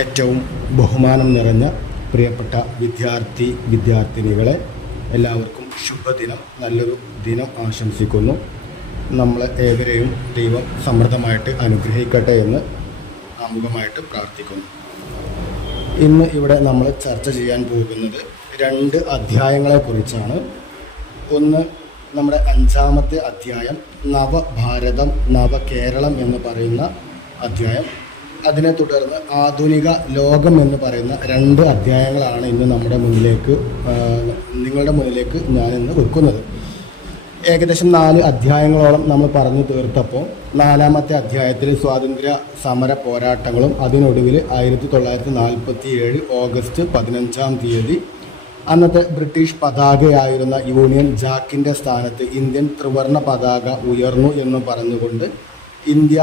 ഏറ്റവും ബഹുമാനം നിറഞ്ഞ പ്രിയപ്പെട്ട വിദ്യാർത്ഥിനികളെ എല്ലാവർക്കും ശുഭദിനം, നല്ലൊരു ദിനം ആശംസിക്കുന്നു. നമ്മളെ ഏവരെയും ദൈവം സമൃദ്ധമായിട്ട് അനുഗ്രഹിക്കട്ടെ എന്ന് ആമുഖമായിട്ട് പ്രാർത്ഥിക്കുന്നു. ഇന്ന് ഇവിടെ നമ്മൾ ചർച്ച ചെയ്യാൻ പോകുന്നത് 2 അധ്യായങ്ങളെക്കുറിച്ചാണ്. ഒന്ന് നമ്മുടെ 5-ാമത്തെ അധ്യായം, നവഭാരതം നവകേരളം എന്ന് പറയുന്ന അധ്യായം. അതിനെ തുടർന്ന് ആധുനിക ലോകം എന്ന് പറയുന്ന 2 അധ്യായങ്ങളാണ് ഇന്ന് നിങ്ങളുടെ മുന്നിലേക്ക് ഞാനിന്ന് വെക്കുന്നത്. ഏകദേശം 4 അധ്യായങ്ങളോളം നമ്മൾ പറഞ്ഞു തീർത്തപ്പോൾ 4-ാമത്തെ അധ്യായത്തിൽ സ്വാതന്ത്ര്യ സമര പോരാട്ടങ്ങളും അതിനൊടുവിൽ 1947 ഓഗസ്റ്റ് 15-ാം തീയതി അന്നത്തെ ബ്രിട്ടീഷ് പതാകയായിരുന്ന യൂണിയൻ ജാക്കിൻ്റെ സ്ഥാനത്ത് ഇന്ത്യൻ ത്രിവർണ്ണ പതാക ഉയർന്നു എന്ന് പറഞ്ഞുകൊണ്ട് ഇന്ത്യ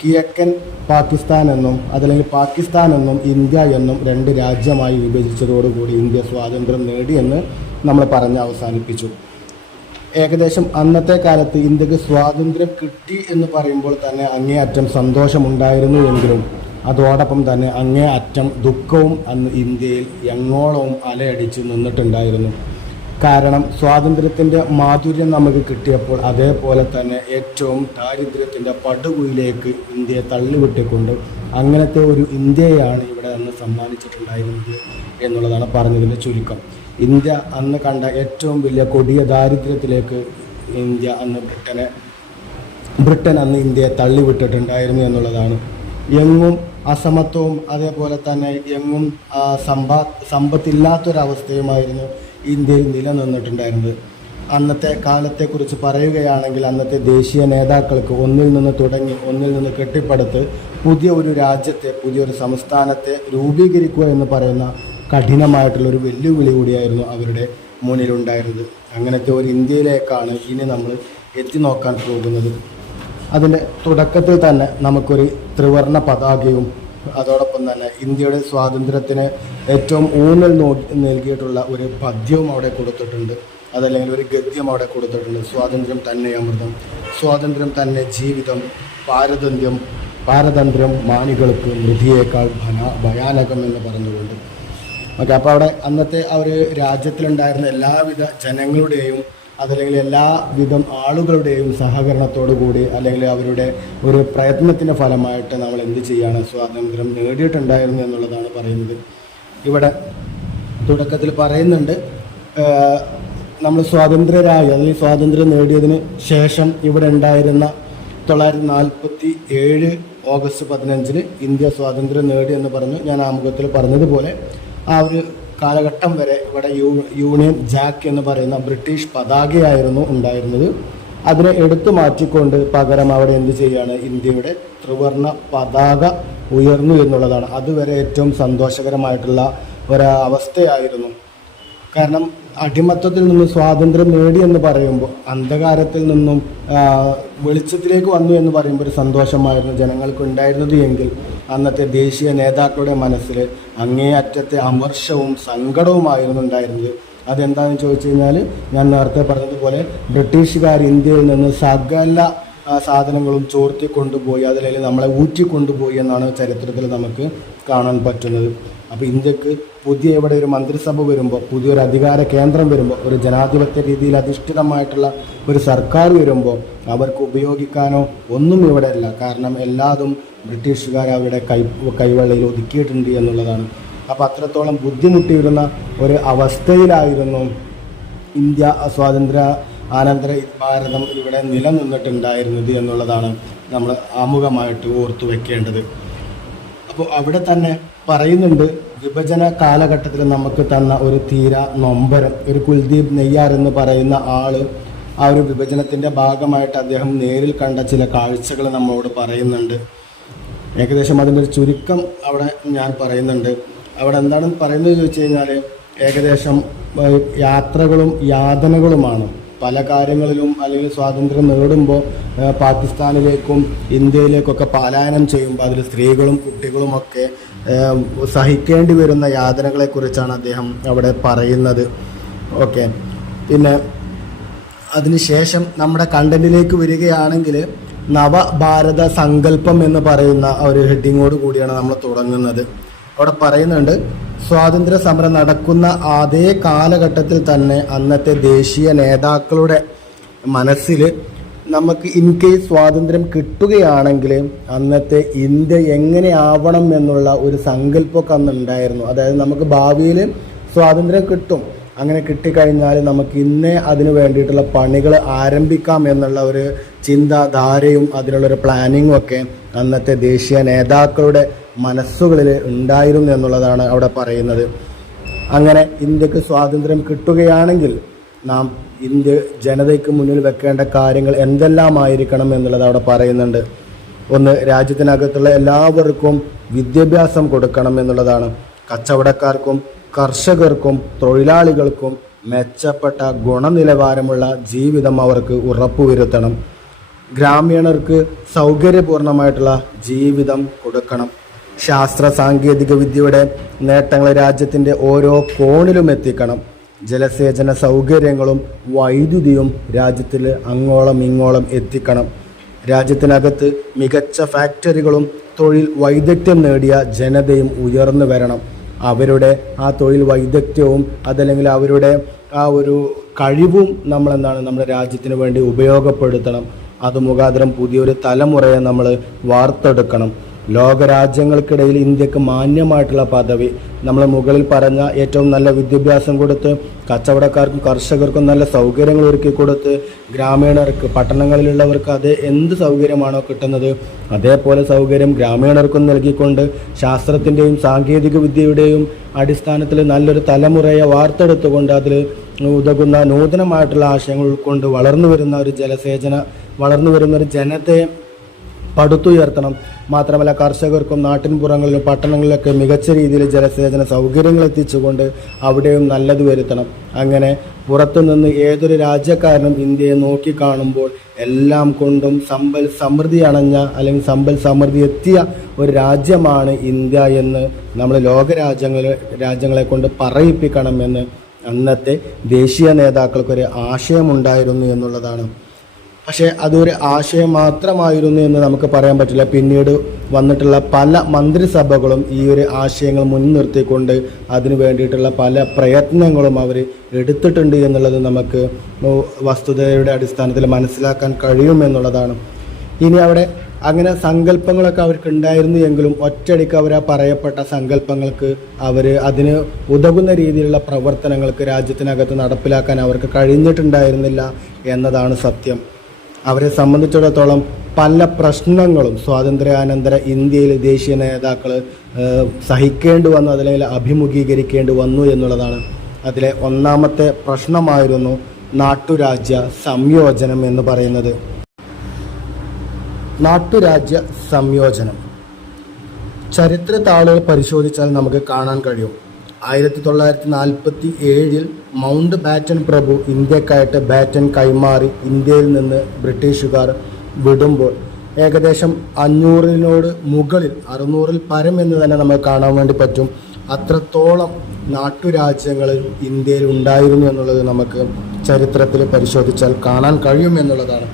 കിഴക്കൻ പാകിസ്ഥാൻ എന്നും അതല്ലെങ്കിൽ പാകിസ്ഥാൻ എന്നും ഇന്ത്യ എന്നും 2 രാജ്യമായി വിഭജിച്ചതോടുകൂടി ഇന്ത്യ സ്വാതന്ത്ര്യം നേടി എന്ന് നമ്മൾ പറഞ്ഞ് അവസാനിപ്പിച്ചു. ഏകദേശം അന്നത്തെ കാലത്ത് ഇന്ത്യക്ക് സ്വാതന്ത്ര്യം കിട്ടി എന്ന് പറയുമ്പോൾ തന്നെ അങ്ങേയറ്റം സന്തോഷമുണ്ടായിരുന്നു എങ്കിലും അതോടൊപ്പം തന്നെ അങ്ങേയറ്റം ദുഃഖവും അന്ന് ഇന്ത്യയിൽ എങ്ങോളവും അലയടിച്ച് നിന്നിട്ടുണ്ടായിരുന്നു. കാരണം സ്വാതന്ത്ര്യത്തിൻ്റെ മാധുര്യം നമുക്ക് കിട്ടിയപ്പോൾ അതേപോലെ തന്നെ ഏറ്റവും ദാരിദ്ര്യത്തിൻ്റെ പടുകുയിലേക്ക് ഇന്ത്യയെ തള്ളിവിട്ടിക്കൊണ്ട് അങ്ങനത്തെ ഒരു ഇന്ത്യയാണ് ഇവിടെ അന്ന് സമ്മാനിച്ചിട്ടുണ്ടായിരുന്നത് എന്നുള്ളതാണ് പറഞ്ഞതിൻ്റെ ചുരുക്കം. ഇന്ത്യ അന്ന് കണ്ട ഏറ്റവും വലിയ കൊടിയ ദാരിദ്ര്യത്തിലേക്ക് ബ്രിട്ടൻ അന്ന് ഇന്ത്യയെ തള്ളിവിട്ടിട്ടുണ്ടായിരുന്നു എന്നുള്ളതാണ്. എങ്ങും അസമത്വവും അതേപോലെ തന്നെ എങ്ങും സമ്പത്തില്ലാത്തൊരവസ്ഥയുമായിരുന്നു ഇന്ത്യയിൽ നിലനിന്നിട്ടുണ്ടായിരുന്നത്. അന്നത്തെ കാലത്തെക്കുറിച്ച് പറയുകയാണെങ്കിൽ അന്നത്തെ ദേശീയ നേതാക്കൾക്ക് ഒന്നിൽ നിന്ന് കെട്ടിപ്പടുത്ത് പുതിയ ഒരു രാജ്യത്തെ, പുതിയൊരു സംസ്ഥാനത്തെ രൂപീകരിക്കുക എന്ന് പറയുന്ന കഠിനമായിട്ടുള്ളൊരു വെല്ലുവിളി കൂടിയായിരുന്നു അവരുടെ മുന്നിലുണ്ടായിരുന്നത്. അങ്ങനത്തെ ഒരു ഇന്ത്യയിലേക്കാണ് ഇനി നമ്മൾ എത്തി നോക്കാൻ പോകുന്നത്. അതിൻ്റെ തുടക്കത്തിൽ തന്നെ നമുക്കൊരു ത്രിവർണ്ണ പതാകയും അതോടൊപ്പം തന്നെ ഇന്ത്യയുടെ സ്വാതന്ത്ര്യത്തിന് ഏറ്റവും ഊന്നൽ നൽകിയിട്ടുള്ള ഒരു പദ്യവും അവിടെ കൊടുത്തിട്ടുണ്ട്, അതല്ലെങ്കിൽ ഒരു ഗദ്യം അവിടെ കൊടുത്തിട്ടുണ്ട്. സ്വാതന്ത്ര്യം തന്നെ അമൃതം, സ്വാതന്ത്ര്യം തന്നെ ജീവിതം, പാരതന്ത്ര്യം മാനികൾക്ക് മൃതിയേക്കാൾ ഭയാനകം എന്ന് പറഞ്ഞുകൊണ്ട്. ഓക്കെ, അപ്പോൾ അവിടെ അന്നത്തെ ആ ഒരു രാജ്യത്തിലുണ്ടായിരുന്ന എല്ലാവിധ ജനങ്ങളുടെയും അതല്ലെങ്കിൽ എല്ലാവിധം ആളുകളുടെയും സഹകരണത്തോടു കൂടി അല്ലെങ്കിൽ അവരുടെ ഒരു പ്രയത്നത്തിൻ്റെ ഫലമായിട്ട് നമ്മൾ എന്ത് ചെയ്യാണ്, സ്വാതന്ത്ര്യം നേടിയിട്ടുണ്ടായിരുന്നു എന്നുള്ളതാണ് പറയുന്നത്. ഇവിടെ തുടക്കത്തിൽ പറയുന്നുണ്ട്, നമ്മൾ സ്വതന്ത്രരായി അല്ലെങ്കിൽ സ്വാതന്ത്ര്യം നേടിയതിന് ശേഷം ഇവിടെ ഉണ്ടായിരുന്ന 1947 ഓഗസ്റ്റ് 15-ന് ഇന്ത്യ സ്വാതന്ത്ര്യം നേടി എന്ന് പറഞ്ഞു. ഞാൻ ആമുഖത്തിൽ പറഞ്ഞതുപോലെ ആ ഒരു കാലഘട്ടം വരെ ഇവിടെ യൂണിയൻ ജാക്ക് എന്ന് പറയുന്ന ബ്രിട്ടീഷ് പതാകയായിരുന്നു ഉണ്ടായിരുന്നത്. അതിനെ എടുത്തു മാറ്റിക്കൊണ്ട് പകരം അവിടെ എന്ത് ചെയ്യാണ്, ഇന്ത്യയുടെ ത്രിവർണ്ണ പതാക ഉയർന്നു എന്നുള്ളതാണ്. അതുവരെ ഏറ്റവും സന്തോഷകരമായിട്ടുള്ള ഒരവസ്ഥയായിരുന്നു. കാരണം അടിമത്തത്തിൽ നിന്നും സ്വാതന്ത്ര്യം നേടി എന്ന് പറയുമ്പോൾ, അന്ധകാരത്തിൽ നിന്നും വെളിച്ചത്തിലേക്ക് വന്നു എന്ന് പറയുമ്പോൾ ഒരു സന്തോഷമായിരുന്നു ജനങ്ങൾക്ക് ഉണ്ടായിരുന്നത്. എങ്കിൽ അന്നത്തെ ദേശീയ നേതാക്കളുടെ മനസ്സിൽ അങ്ങേയറ്റത്തെ അമർഷവും സങ്കടവുമായിരുന്നു ഉണ്ടായിരുന്നത്. അതെന്താണെന്ന് ചോദിച്ചു കഴിഞ്ഞാൽ, ഞാൻ നേരത്തെ പറഞ്ഞതുപോലെ ബ്രിട്ടീഷുകാർ ഇന്ത്യയിൽ നിന്ന് സകല സാധനങ്ങളും ചോർത്തിക്കൊണ്ടുപോയി, അതിലേക്ക് നമ്മളെ ഊറ്റിക്കൊണ്ടുപോയി എന്നാണ് ചരിത്രത്തിൽ നമുക്ക് കാണാൻ പറ്റുന്നത്. അപ്പോൾ ഇന്ത്യക്ക് പുതിയ ഇവിടെ ഒരു മന്ത്രിസഭ വരുമ്പോൾ, പുതിയൊരു അധികാര കേന്ദ്രം വരുമ്പോൾ, ഒരു ജനാധിപത്യ രീതിയിൽ അധിഷ്ഠിതമായിട്ടുള്ള ഒരു സർക്കാർ വരുമ്പോൾ അവർക്ക് ഉപയോഗിക്കാനോ ഒന്നും ഇവിടെ ഇല്ല. കാരണം എല്ലാതും ബ്രിട്ടീഷുകാർ അവരുടെ കൈവെള്ളയിൽ ഒതുക്കിയിട്ടുണ്ട് എന്നുള്ളതാണ്. അപ്പോൾ അത്രത്തോളം ബുദ്ധിമുട്ടിയിരുന്ന ഒരു അവസ്ഥയിലായിരുന്നു ഇന്ത്യ സ്വാതന്ത്ര്യ അനന്തര ഭാരതം ഇവിടെ നിലനിന്നിട്ടുണ്ടായിരുന്നത് എന്നുള്ളതാണ് നമ്മൾ ആമുഖമായിട്ട് ഓർത്തു വെക്കേണ്ടത്. അപ്പോൾ അവിടെ തന്നെ പറയുന്നുണ്ട്, വിഭജന കാലഘട്ടത്തിൽ നമുക്ക് തന്ന ഒരു തീര നൊമ്പരം, ഒരു കുൽദീപ് നെയ്യാർ എന്ന് പറയുന്ന ആൾ ആ ഒരു വിഭജനത്തിൻ്റെ ഭാഗമായിട്ട് അദ്ദേഹം നേരിൽ കണ്ട ചില കാഴ്ചകൾ നമ്മളോട് പറയുന്നുണ്ട്. ഏകദേശം അതിൻ്റെ ഒരു ചുരുക്കം അവിടെ ഞാൻ പറയുന്നുണ്ട്. അവിടെ എന്താണ് പറയുന്നത് ചോദിച്ചു കഴിഞ്ഞാൽ, ഏകദേശം യാത്രകളും യാതനകളുമാണ്. പല കാര്യങ്ങളിലും അല്ലെങ്കിൽ സ്വാതന്ത്ര്യം നേടുമ്പോൾ പാകിസ്ഥാനിലേക്കും ഇന്ത്യയിലേക്കൊക്കെ പലായനം ചെയ്യുമ്പോൾ അതിൽ സ്ത്രീകളും കുട്ടികളുമൊക്കെ സഹിക്കേണ്ടി വരുന്ന യാതനകളെക്കുറിച്ചാണ് അദ്ദേഹം അവിടെ പറയുന്നത്. ഓക്കെ, പിന്നെ അതിനുശേഷം നമ്മുടെ കണ്ടന്റിലേക്ക് വരികയാണെങ്കിൽ നവഭാരത സങ്കല്പം എന്ന് പറയുന്ന ഒരു ഹെഡിങ്ങോട് കൂടിയാണ് നമ്മൾ തുടങ്ങുന്നത്. അവിടെ പറയുന്നുണ്ട്, സ്വാതന്ത്ര്യ സമരം നടക്കുന്ന അതേ കാലഘട്ടത്തിൽ തന്നെ അന്നത്തെ ദേശീയ നേതാക്കളുടെ മനസ്സിൽ നമുക്ക് ഇൻ കേസ് സ്വാതന്ത്ര്യം കിട്ടുകയാണെങ്കിൽ അന്നത്തെ ഇന്ത്യ എങ്ങനെയാവണം എന്നുള്ള ഒരു സങ്കല്പമൊക്കെ അന്ന് ഉണ്ടായിരുന്നു. അതായത് നമുക്ക് ഭാവിയിൽ സ്വാതന്ത്ര്യം കിട്ടും, അങ്ങനെ കിട്ടിക്കഴിഞ്ഞാൽ നമുക്ക് ഇന്നേ അതിന് വേണ്ടിയിട്ടുള്ള പണികൾ ആരംഭിക്കാം എന്നുള്ള ഒരു ചിന്താധാരയും അതിനുള്ളൊരു പ്ലാനിങ്ങും ഒക്കെ അന്നത്തെ ദേശീയ നേതാക്കളുടെ മനസ്സുകളിൽ ഉണ്ടായിരുന്നു എന്നുള്ളതാണ് അവിടെ പറയുന്നത്. അങ്ങനെ ഇന്ത്യക്ക് സ്വാതന്ത്ര്യം കിട്ടുകയാണെങ്കിൽ നാം ഇന്ത്യ ജനതയ്ക്ക് മുന്നിൽ വെക്കേണ്ട കാര്യങ്ങൾ എന്തെല്ലാമായിരിക്കണം എന്നുള്ളത് അവിടെ പറയുന്നുണ്ട്. ഒന്ന്, രാജ്യത്തിനകത്തുള്ള എല്ലാവർക്കും വിദ്യാഭ്യാസം കൊടുക്കണം എന്നുള്ളതാണ്. കച്ചവടക്കാർക്കും കർഷകർക്കും തൊഴിലാളികൾക്കും മെച്ചപ്പെട്ട ഗുണനിലവാരമുള്ള ജീവിതം അവർക്ക് ഉറപ്പുവരുത്തണം. ഗ്രാമീണർക്ക് സൗകര്യപൂർണമായിട്ടുള്ള ജീവിതം കൊടുക്കണം. ശാസ്ത്ര സാങ്കേതിക വിദ്യയുടെ നേട്ടങ്ങൾ രാജ്യത്തിൻ്റെ ഓരോ കോണിലും എത്തിക്കണം. ജലസേചന സൗകര്യങ്ങളും വൈദ്യുതിയും രാജ്യത്തിൽ അങ്ങോളം ഇങ്ങോളം എത്തിക്കണം. രാജ്യത്തിനകത്ത് മികച്ച ഫാക്ടറികളും തൊഴിൽ വൈദഗ്ധ്യം നേടിയ ജനതയും ഉയർന്നു വരണം. അവരുടെ ആ തൊഴിൽ വൈദഗ്ധ്യവും അതല്ലെങ്കിൽ അവരുടെ ആ ഒരു കഴിവും നമ്മുടെ രാജ്യത്തിന് വേണ്ടി ഉപയോഗപ്പെടുത്തണം. അത് മുഖാന്തരം പുതിയൊരു തലമുറയെ നമ്മൾ വാർത്തെടുക്കണം. ലോകരാജ്യങ്ങൾക്കിടയിൽ ഇന്ത്യക്ക് മാന്യമായിട്ടുള്ള പദവി, നമ്മൾ മുകളിൽ പറഞ്ഞ ഏറ്റവും നല്ല വിദ്യാഭ്യാസം കൊടുത്ത് കച്ചവടക്കാർക്കും കർഷകർക്കും നല്ല സൗകര്യങ്ങൾ ഒരുക്കി കൊടുത്ത് ഗ്രാമീണർക്ക് പട്ടണങ്ങളിലുള്ളവർക്ക് അത് എന്ത് സൗകര്യമാണോ കിട്ടുന്നത് അതേപോലെ സൗകര്യം ഗ്രാമീണർക്കും നൽകിക്കൊണ്ട് ശാസ്ത്രത്തിൻ്റെയും സാങ്കേതിക വിദ്യയുടെയും അടിസ്ഥാനത്തിൽ നല്ലൊരു തലമുറയെ വാർത്തെടുത്തുകൊണ്ട് അതിൽ ഉതകുന്ന നൂതനമായിട്ടുള്ള ആശയങ്ങൾ ഉൾക്കൊണ്ട് വളർന്നു വരുന്ന ഒരു ജനതയെ പടുത്തുയർത്തണം. മാത്രമല്ല കർഷകർക്കും നാട്ടിൻപുറങ്ങളിലും പട്ടണങ്ങളിലൊക്കെ മികച്ച രീതിയിൽ ജലസേചന സൗകര്യങ്ങൾ എത്തിച്ചുകൊണ്ട് അവിടെയും നല്ലത് വരുത്തണം. അങ്ങനെ പുറത്തുനിന്ന് ഏതൊരു രാജ്യക്കാരനും ഇന്ത്യയെ നോക്കിക്കാണുമ്പോൾ എല്ലാം കൊണ്ടും സമ്പൽ സമൃദ്ധി അണഞ്ഞ അല്ലെങ്കിൽ സമ്പൽ സമൃദ്ധി എത്തിയ ഒരു രാജ്യമാണ് ഇന്ത്യ എന്ന് നമ്മൾ രാജ്യങ്ങളെ കൊണ്ട് പറയിപ്പിക്കണമെന്ന് അന്നത്തെ ദേശീയ നേതാക്കൾക്കൊരു ആശയമുണ്ടായിരുന്നു എന്നുള്ളതാണ്. പക്ഷേ അതൊരു ആശയം മാത്രമായിരുന്നു എന്ന് നമുക്ക് പറയാൻ പറ്റില്ല. പിന്നീട് വന്നിട്ടുള്ള പല മന്ത്രിസഭകളും ഈ ഒരു ആശയങ്ങൾ മുൻനിർത്തിക്കൊണ്ട് അതിനു വേണ്ടിയിട്ടുള്ള പല പ്രയത്നങ്ങളും അവർ എടുത്തിട്ടുണ്ട് എന്നുള്ളത് നമുക്ക് വസ്തുതയുടെ അടിസ്ഥാനത്തിൽ മനസ്സിലാക്കാൻ കഴിയുമെന്നുള്ളതാണ്. ഇനി അവിടെ അങ്ങനെ സങ്കല്പങ്ങളൊക്കെ അവർക്ക് ഉണ്ടായിരുന്നു എങ്കിലും ഒറ്റയടിക്ക് അവർ ആ പറയപ്പെട്ട സങ്കല്പങ്ങൾക്ക് അതിന് ഉതകുന്ന രീതിയിലുള്ള പ്രവർത്തനങ്ങൾക്ക് രാജ്യത്തിനകത്ത് നടപ്പിലാക്കാൻ അവർക്ക് കഴിഞ്ഞിട്ടുണ്ടായിരുന്നില്ല എന്നതാണ് സത്യം. അവരെ സംബന്ധിച്ചിടത്തോളം പല പ്രശ്നങ്ങളും സ്വാതന്ത്ര്യാനന്തര ഇന്ത്യയിൽ ദേശീയ നേതാക്കൾ സഹിക്കേണ്ടി വന്നു, അല്ലെങ്കിൽ അഭിമുഖീകരിക്കേണ്ടി വന്നു എന്നുള്ളതാണ്. അതിലെ ഒന്നാമത്തെ പ്രശ്നമായിരുന്നു നാട്ടുരാജ്യ സംയോജനം എന്ന് പറയുന്നത്. നാട്ടുരാജ്യ സംയോജനം ചരിത്ര താളുകൾ പരിശോധിച്ചാൽ നമുക്ക് കാണാൻ കഴിയും. 1947 മൗണ്ട് ബാറ്റൻ പ്രഭു ഇന്ത്യക്കായിട്ട് ബാറ്റൻ കൈമാറി ഇന്ത്യയിൽ നിന്ന് ബ്രിട്ടീഷുകാർ വിടുമ്പോൾ ഏകദേശം 500-നോട് മുകളിൽ 600-ൽ പരം എന്ന് തന്നെ നമുക്ക് കാണാൻ വേണ്ടി പറ്റും. അത്രത്തോളം നാട്ടുരാജ്യങ്ങൾ ഇന്ത്യയിൽ ഉണ്ടായിരുന്നു എന്നുള്ളത് നമുക്ക് ചരിത്രത്തിൽ പരിശോധിച്ചാൽ കാണാൻ കഴിയും എന്നുള്ളതാണ്.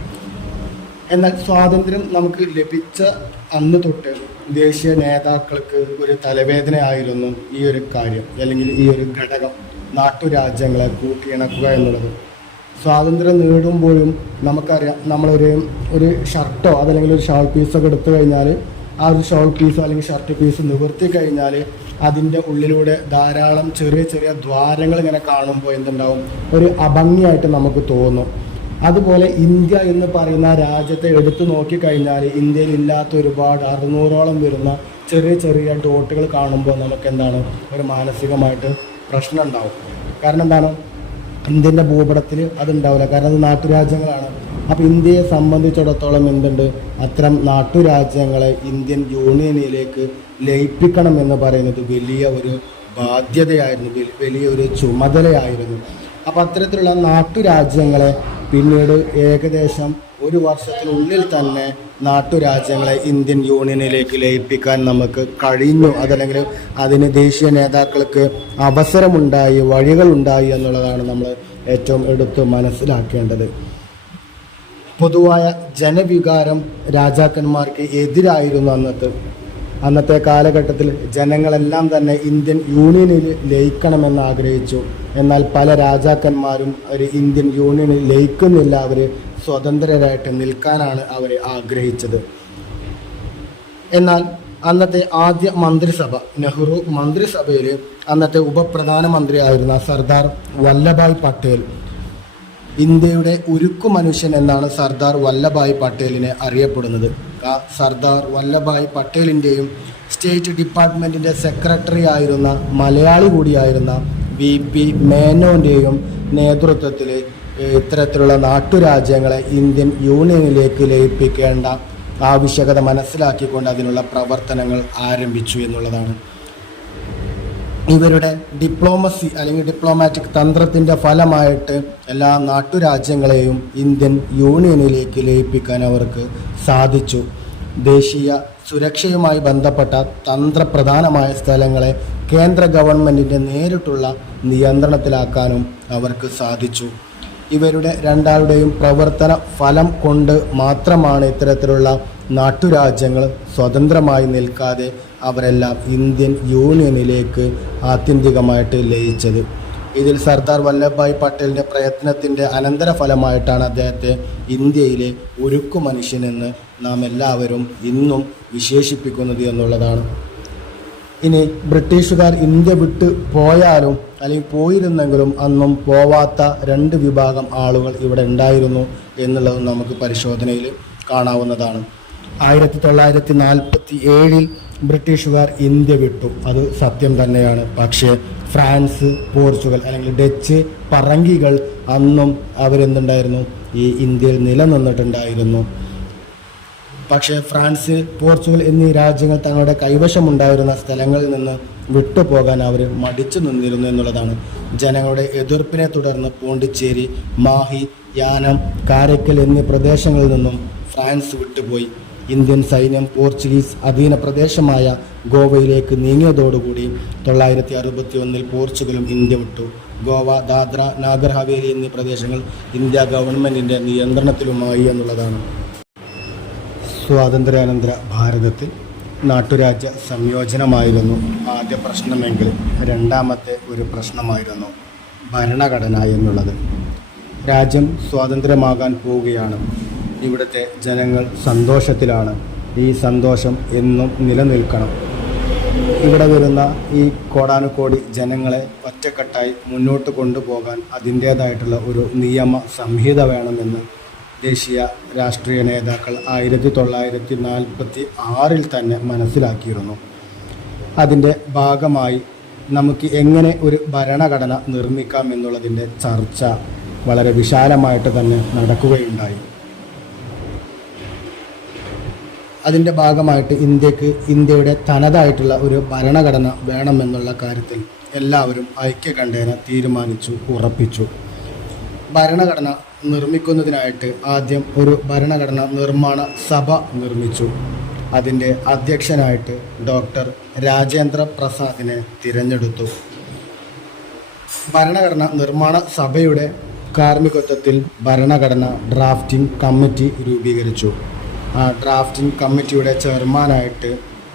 എന്നാൽ സ്വാതന്ത്ര്യം നമുക്ക് ലഭിച്ച അന്ന് തൊട്ട് ദേശീയ നേതാക്കൾക്ക് ഒരു തലവേദനയായിരുന്നു ഈ ഒരു കാര്യം, അല്ലെങ്കിൽ ഈ ഒരു ഘടകം, നാട്ടുരാജ്യങ്ങളെ കൂട്ടിയിണക്കുക എന്നുള്ളത്. സ്വാതന്ത്ര്യം നേടുമ്പോഴും നമുക്കറിയാം, നമ്മളൊരു ഷർട്ടോ അതല്ലെങ്കിൽ ഒരു ഷോൾ പീസൊക്കെ എടുത്തു കഴിഞ്ഞാൽ ആ ഒരു ഷോൾ പീസോ അല്ലെങ്കിൽ ഷർട്ട് പീസ് നിവർത്തി കഴിഞ്ഞാൽ അതിൻ്റെ ഉള്ളിലൂടെ ധാരാളം ചെറിയ ചെറിയ ദ്വാരങ്ങൾ ഇങ്ങനെ കാണുമ്പോൾ എന്തുണ്ടാവും, ഒരു അഭംഗിയായിട്ട് നമുക്ക് തോന്നും. അതുപോലെ ഇന്ത്യ എന്ന് പറയുന്ന രാജ്യത്തെ എടുത്തു നോക്കിക്കഴിഞ്ഞാൽ ഇന്ത്യയിൽ ഇല്ലാത്ത ഒരുപാട് 600-ഓളം വരുന്ന ചെറിയ ചെറിയ ഡോട്ടുകൾ കാണുമ്പോൾ നമുക്ക് എന്താണ്, ഒരു മാനസികമായിട്ട് പ്രശ്നം ഉണ്ടാവും. കാരണം എന്താണ്, ഇന്ത്യൻ്റെ ഭൂപടത്തിൽ അതുണ്ടാവില്ല, കാരണം അത് നാട്ടുരാജ്യങ്ങളാണ്. അപ്പോൾ ഇന്ത്യയെ സംബന്ധിച്ചിടത്തോളം എന്തുണ്ട്, അത്തരം നാട്ടുരാജ്യങ്ങളെ ഇന്ത്യൻ യൂണിയനിലേക്ക് ലയിപ്പിക്കണം എന്ന് പറയുന്നത് വലിയ ഒരു ബാധ്യതയായിരുന്നു, വലിയ ഒരു ചുമതലയായിരുന്നു. അപ്പോൾ അത്തരത്തിലുള്ള നാട്ടുരാജ്യങ്ങളെ പിന്നീട് ഏകദേശം 1 വർഷത്തിനുള്ളിൽ തന്നെ നാട്ടുരാജ്യങ്ങളെ ഇന്ത്യൻ യൂണിയനിലേക്ക് ലയിപ്പിക്കാൻ നമുക്ക് കഴിഞ്ഞു. അതല്ലെങ്കിൽ അതിന് ദേശീയ നേതാക്കൾക്ക് അവസരമുണ്ടായി, വഴികളുണ്ടായി എന്നുള്ളതാണ് നമ്മൾ ഏറ്റവും എടുത്ത് മനസ്സിലാക്കേണ്ടത്. പൊതുവായ ജനവികാരം രാജാക്കന്മാർക്ക് എതിരായിരുന്നു അന്നത്തെ. അന്നത്തെ കാലഘട്ടത്തിൽ ജനങ്ങളെല്ലാം തന്നെ ഇന്ത്യൻ യൂണിയനിൽ ലയിക്കണമെന്ന് ആഗ്രഹിച്ചു. എന്നാൽ പല രാജാക്കന്മാരും ഒരു ഇന്ത്യൻ യൂണിയനിൽ ലയിക്കുന്നില്ല, അവർ സ്വതന്ത്രരായിട്ട് നിൽക്കാനാണ് അവർ ആഗ്രഹിച്ചത്. എന്നാൽ അന്നത്തെ ആദ്യ മന്ത്രിസഭ, നെഹ്റു മന്ത്രിസഭയിൽ അന്നത്തെ ഉപപ്രധാനമന്ത്രിയായിരുന്ന സർദാർ വല്ലഭായ് പട്ടേൽ, ഇന്ത്യയുടെ ഉരുക്കു മനുഷ്യൻ എന്നാണ് സർദാർ വല്ലഭായ് പട്ടേലിനെ അറിയപ്പെടുന്നത്. ആ സർദാർ വല്ലഭായ് പട്ടേലിൻ്റെയും സ്റ്റേറ്റ് ഡിപ്പാർട്ട്മെൻറ്റിൻ്റെ സെക്രട്ടറി ആയിരുന്ന മലയാളി കൂടിയായിരുന്ന VP മേനോൻ്റെയും നേതൃത്വത്തിൽ ഇത്തരത്തിലുള്ള നാട്ടുരാജ്യങ്ങളെ ഇന്ത്യൻ യൂണിയനിലേക്ക് ലയിപ്പിക്കേണ്ട ആവശ്യകത മനസ്സിലാക്കിക്കൊണ്ട് അതിനുള്ള പ്രവർത്തനങ്ങൾ ആരംഭിച്ചു എന്നുള്ളതാണ്. ഇവരുടെ ഡിപ്ലോമസി അല്ലെങ്കിൽ ഡിപ്ലോമാറ്റിക് തന്ത്രത്തിൻ്റെ ഫലമായിട്ട് എല്ലാ നാട്ടുരാജ്യങ്ങളെയും ഇന്ത്യൻ യൂണിയനിലേക്ക് ലയിപ്പിക്കാൻ അവർക്ക് സാധിച്ചു. ദേശീയ സുരക്ഷയുമായി ബന്ധപ്പെട്ട തന്ത്രപ്രധാനമായ സ്ഥലങ്ങളെ കേന്ദ്ര ഗവൺമെൻറ്റിൻ്റെ നേരിട്ടുള്ള നിയന്ത്രണത്തിലാക്കാനും അവർക്ക് സാധിച്ചു. ഇവരുടെ രണ്ടാളുടെയും പ്രവർത്തന ഫലം കൊണ്ട് മാത്രമാണ് ഇത്തരത്തിലുള്ള നാട്ടുരാജ്യങ്ങൾ സ്വതന്ത്രമായി നിൽക്കാതെ അവരെല്ലാം ഇന്ത്യൻ യൂണിയനിലേക്ക് ആത്യന്തികമായിട്ട് ലയിച്ചത്. ഇതിൽ സർദാർ വല്ലഭായ് പട്ടേലിൻ്റെ പ്രയത്നത്തിൻ്റെ അനന്തരഫലമായിട്ടാണ് അദ്ദേഹത്തെ ഇന്ത്യയിലെ ഉരുക്കു മനുഷ്യനെന്ന് നാം എല്ലാവരും ഇന്നും വിശേഷിപ്പിക്കുന്നത് എന്നുള്ളതാണ്. ഇനി ബ്രിട്ടീഷുകാർ ഇന്ത്യ വിട്ട് പോയാലും അല്ലെങ്കിൽ പോയിരുന്നെങ്കിലും അന്നും പോവാത്ത 2 വിഭാഗം ആളുകൾ ഇവിടെ ഉണ്ടായിരുന്നു എന്നുള്ളതും നമുക്ക് പരിശോധനയിൽ കാണാവുന്നതാണ്. 1947 ബ്രിട്ടീഷുകാർ ഇന്ത്യ വിട്ടു, അത് സത്യം തന്നെയാണ്. പക്ഷേ ഫ്രാൻസ്, പോർച്ചുഗൽ അല്ലെങ്കിൽ ഡച്ച് പറങ്കികൾ അന്നും അവരെന്തുണ്ടായിരുന്നു, ഈ ഇന്ത്യയിൽ നിലനിന്നിട്ടുണ്ടായിരുന്നു. പക്ഷേ ഫ്രാൻസ്, പോർച്ചുഗൽ എന്നീ രാജ്യങ്ങൾ തങ്ങളുടെ കൈവശമുണ്ടായിരുന്ന സ്ഥലങ്ങളിൽ നിന്ന് വിട്ടുപോകാൻ അവർ മടിച്ചു നിന്നിരുന്നു എന്നുള്ളതാണ്. ജനങ്ങളുടെ എതിർപ്പിനെ തുടർന്ന് പോണ്ടിച്ചേരി, മാഹി, യാനം, കാരയ്ക്കൽ എന്നീ പ്രദേശങ്ങളിൽ നിന്നും ഫ്രാൻസ് വിട്ടുപോയി. ഇന്ത്യൻ സൈന്യം പോർച്ചുഗീസ് അധീന പ്രദേശമായ ഗോവയിലേക്ക് നീങ്ങിയതോടുകൂടി 1961 പോർച്ചുഗലും ഇന്ത്യ വിട്ടു. ഗോവ, ദാദ്ര, നാഗർ ഹവേലി എന്നീ പ്രദേശങ്ങൾ ഇന്ത്യ ഗവൺമെൻറ്റിൻ്റെ നിയന്ത്രണത്തിലുമായി എന്നുള്ളതാണ്. സ്വാതന്ത്ര്യാനന്തര ഭാരതത്തിൽ നാട്ടുരാജ്യ സംയോജനമായിരുന്നു ആദ്യ പ്രശ്നമെങ്കിൽ രണ്ടാമത്തെ ഒരു പ്രശ്നമായിരുന്നു ഭരണഘടന എന്നുള്ളത്. രാജ്യം സ്വാതന്ത്ര്യമാകാൻ പോവുകയാണ്. ഇവിടുത്തെ ജനങ്ങൾ സന്തോഷത്തിലാണ്. ഈ സന്തോഷം എന്നും നിലനിൽക്കണം. ഇവിടെ വരുന്ന ഈ കോടാനുകോടി ജനങ്ങളെ ഒറ്റക്കെട്ടായി മുന്നോട്ട് കൊണ്ടുപോകാൻ അതിൻ്റേതായിട്ടുള്ള ഒരു നിയമ സംഹിത വേണമെന്ന് ദേശീയ രാഷ്ട്രീയ നേതാക്കൾ 1946 തന്നെ മനസ്സിലാക്കിയിരുന്നു. അതിൻ്റെ ഭാഗമായി നമുക്ക് എങ്ങനെ ഒരു ഭരണഘടന നിർമ്മിക്കാം എന്നുള്ളതിൻ്റെ ചർച്ച വളരെ വിശാലമായിട്ട് തന്നെ നടക്കുകയുണ്ടായി. അതിൻ്റെ ഭാഗമായിട്ട് ഇന്ത്യയുടെ തനതായിട്ടുള്ള ഒരു ഭരണഘടന വേണമെന്നുള്ള കാര്യത്തിൽ എല്ലാവരും ഐക്യകണ്ഠേന തീരുമാനിച്ചു, ഉറപ്പിച്ചു. ഭരണഘടന നിർമ്മിക്കുന്നതിനായിട്ട് ആദ്യം ഒരു ഭരണഘടന നിർമ്മാണ സഭ നിർമ്മിച്ചു. അതിൻ്റെ അധ്യക്ഷനായിട്ട് ഡോക്ടർ രാജേന്ദ്ര പ്രസാദിനെ തിരഞ്ഞെടുത്തു. ഭരണഘടന നിർമ്മാണ സഭയുടെ കാർമ്മികത്വത്തിൽ ഭരണഘടന ഡ്രാഫ്റ്റിംഗ് കമ്മിറ്റി രൂപീകരിച്ചു. ആ ഡ്രാഫ്റ്റിംഗ് കമ്മിറ്റിയുടെ ചെയർമാനായിട്ട്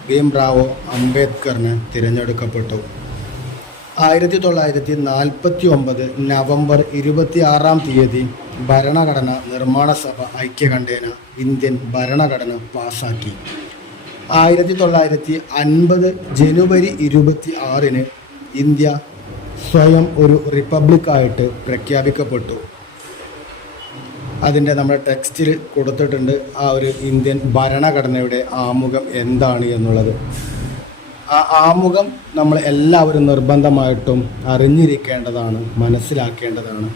ഭീംറാവോ അംബേദ്കറിനെ തിരഞ്ഞെടുക്കപ്പെട്ടു. 1949 നവംബർ 26 ഭരണഘടന നിർമ്മാണ സഭ ഐക്യകണ്ഠേന ഇന്ത്യൻ ഭരണഘടന പാസാക്കി. 1950 ജനുവരി 26 ഇന്ത്യ സ്വയം ഒരു റിപ്പബ്ലിക്കായിട്ട് പ്രഖ്യാപിക്കപ്പെട്ടു. അതിൻ്റെ നമ്മുടെ ടെക്സ്റ്റിൽ കൊടുത്തിട്ടുണ്ട് ആ ഒരു ഇന്ത്യൻ ഭരണഘടനയുടെ ആമുഖം എന്താണ് എന്നുള്ളത്. ആ ആമുഖം നമ്മൾ എല്ലാവരും നിർബന്ധമായിട്ടും അറിഞ്ഞിരിക്കേണ്ടതാണ്, മനസ്സിലാക്കേണ്ടതാണ്.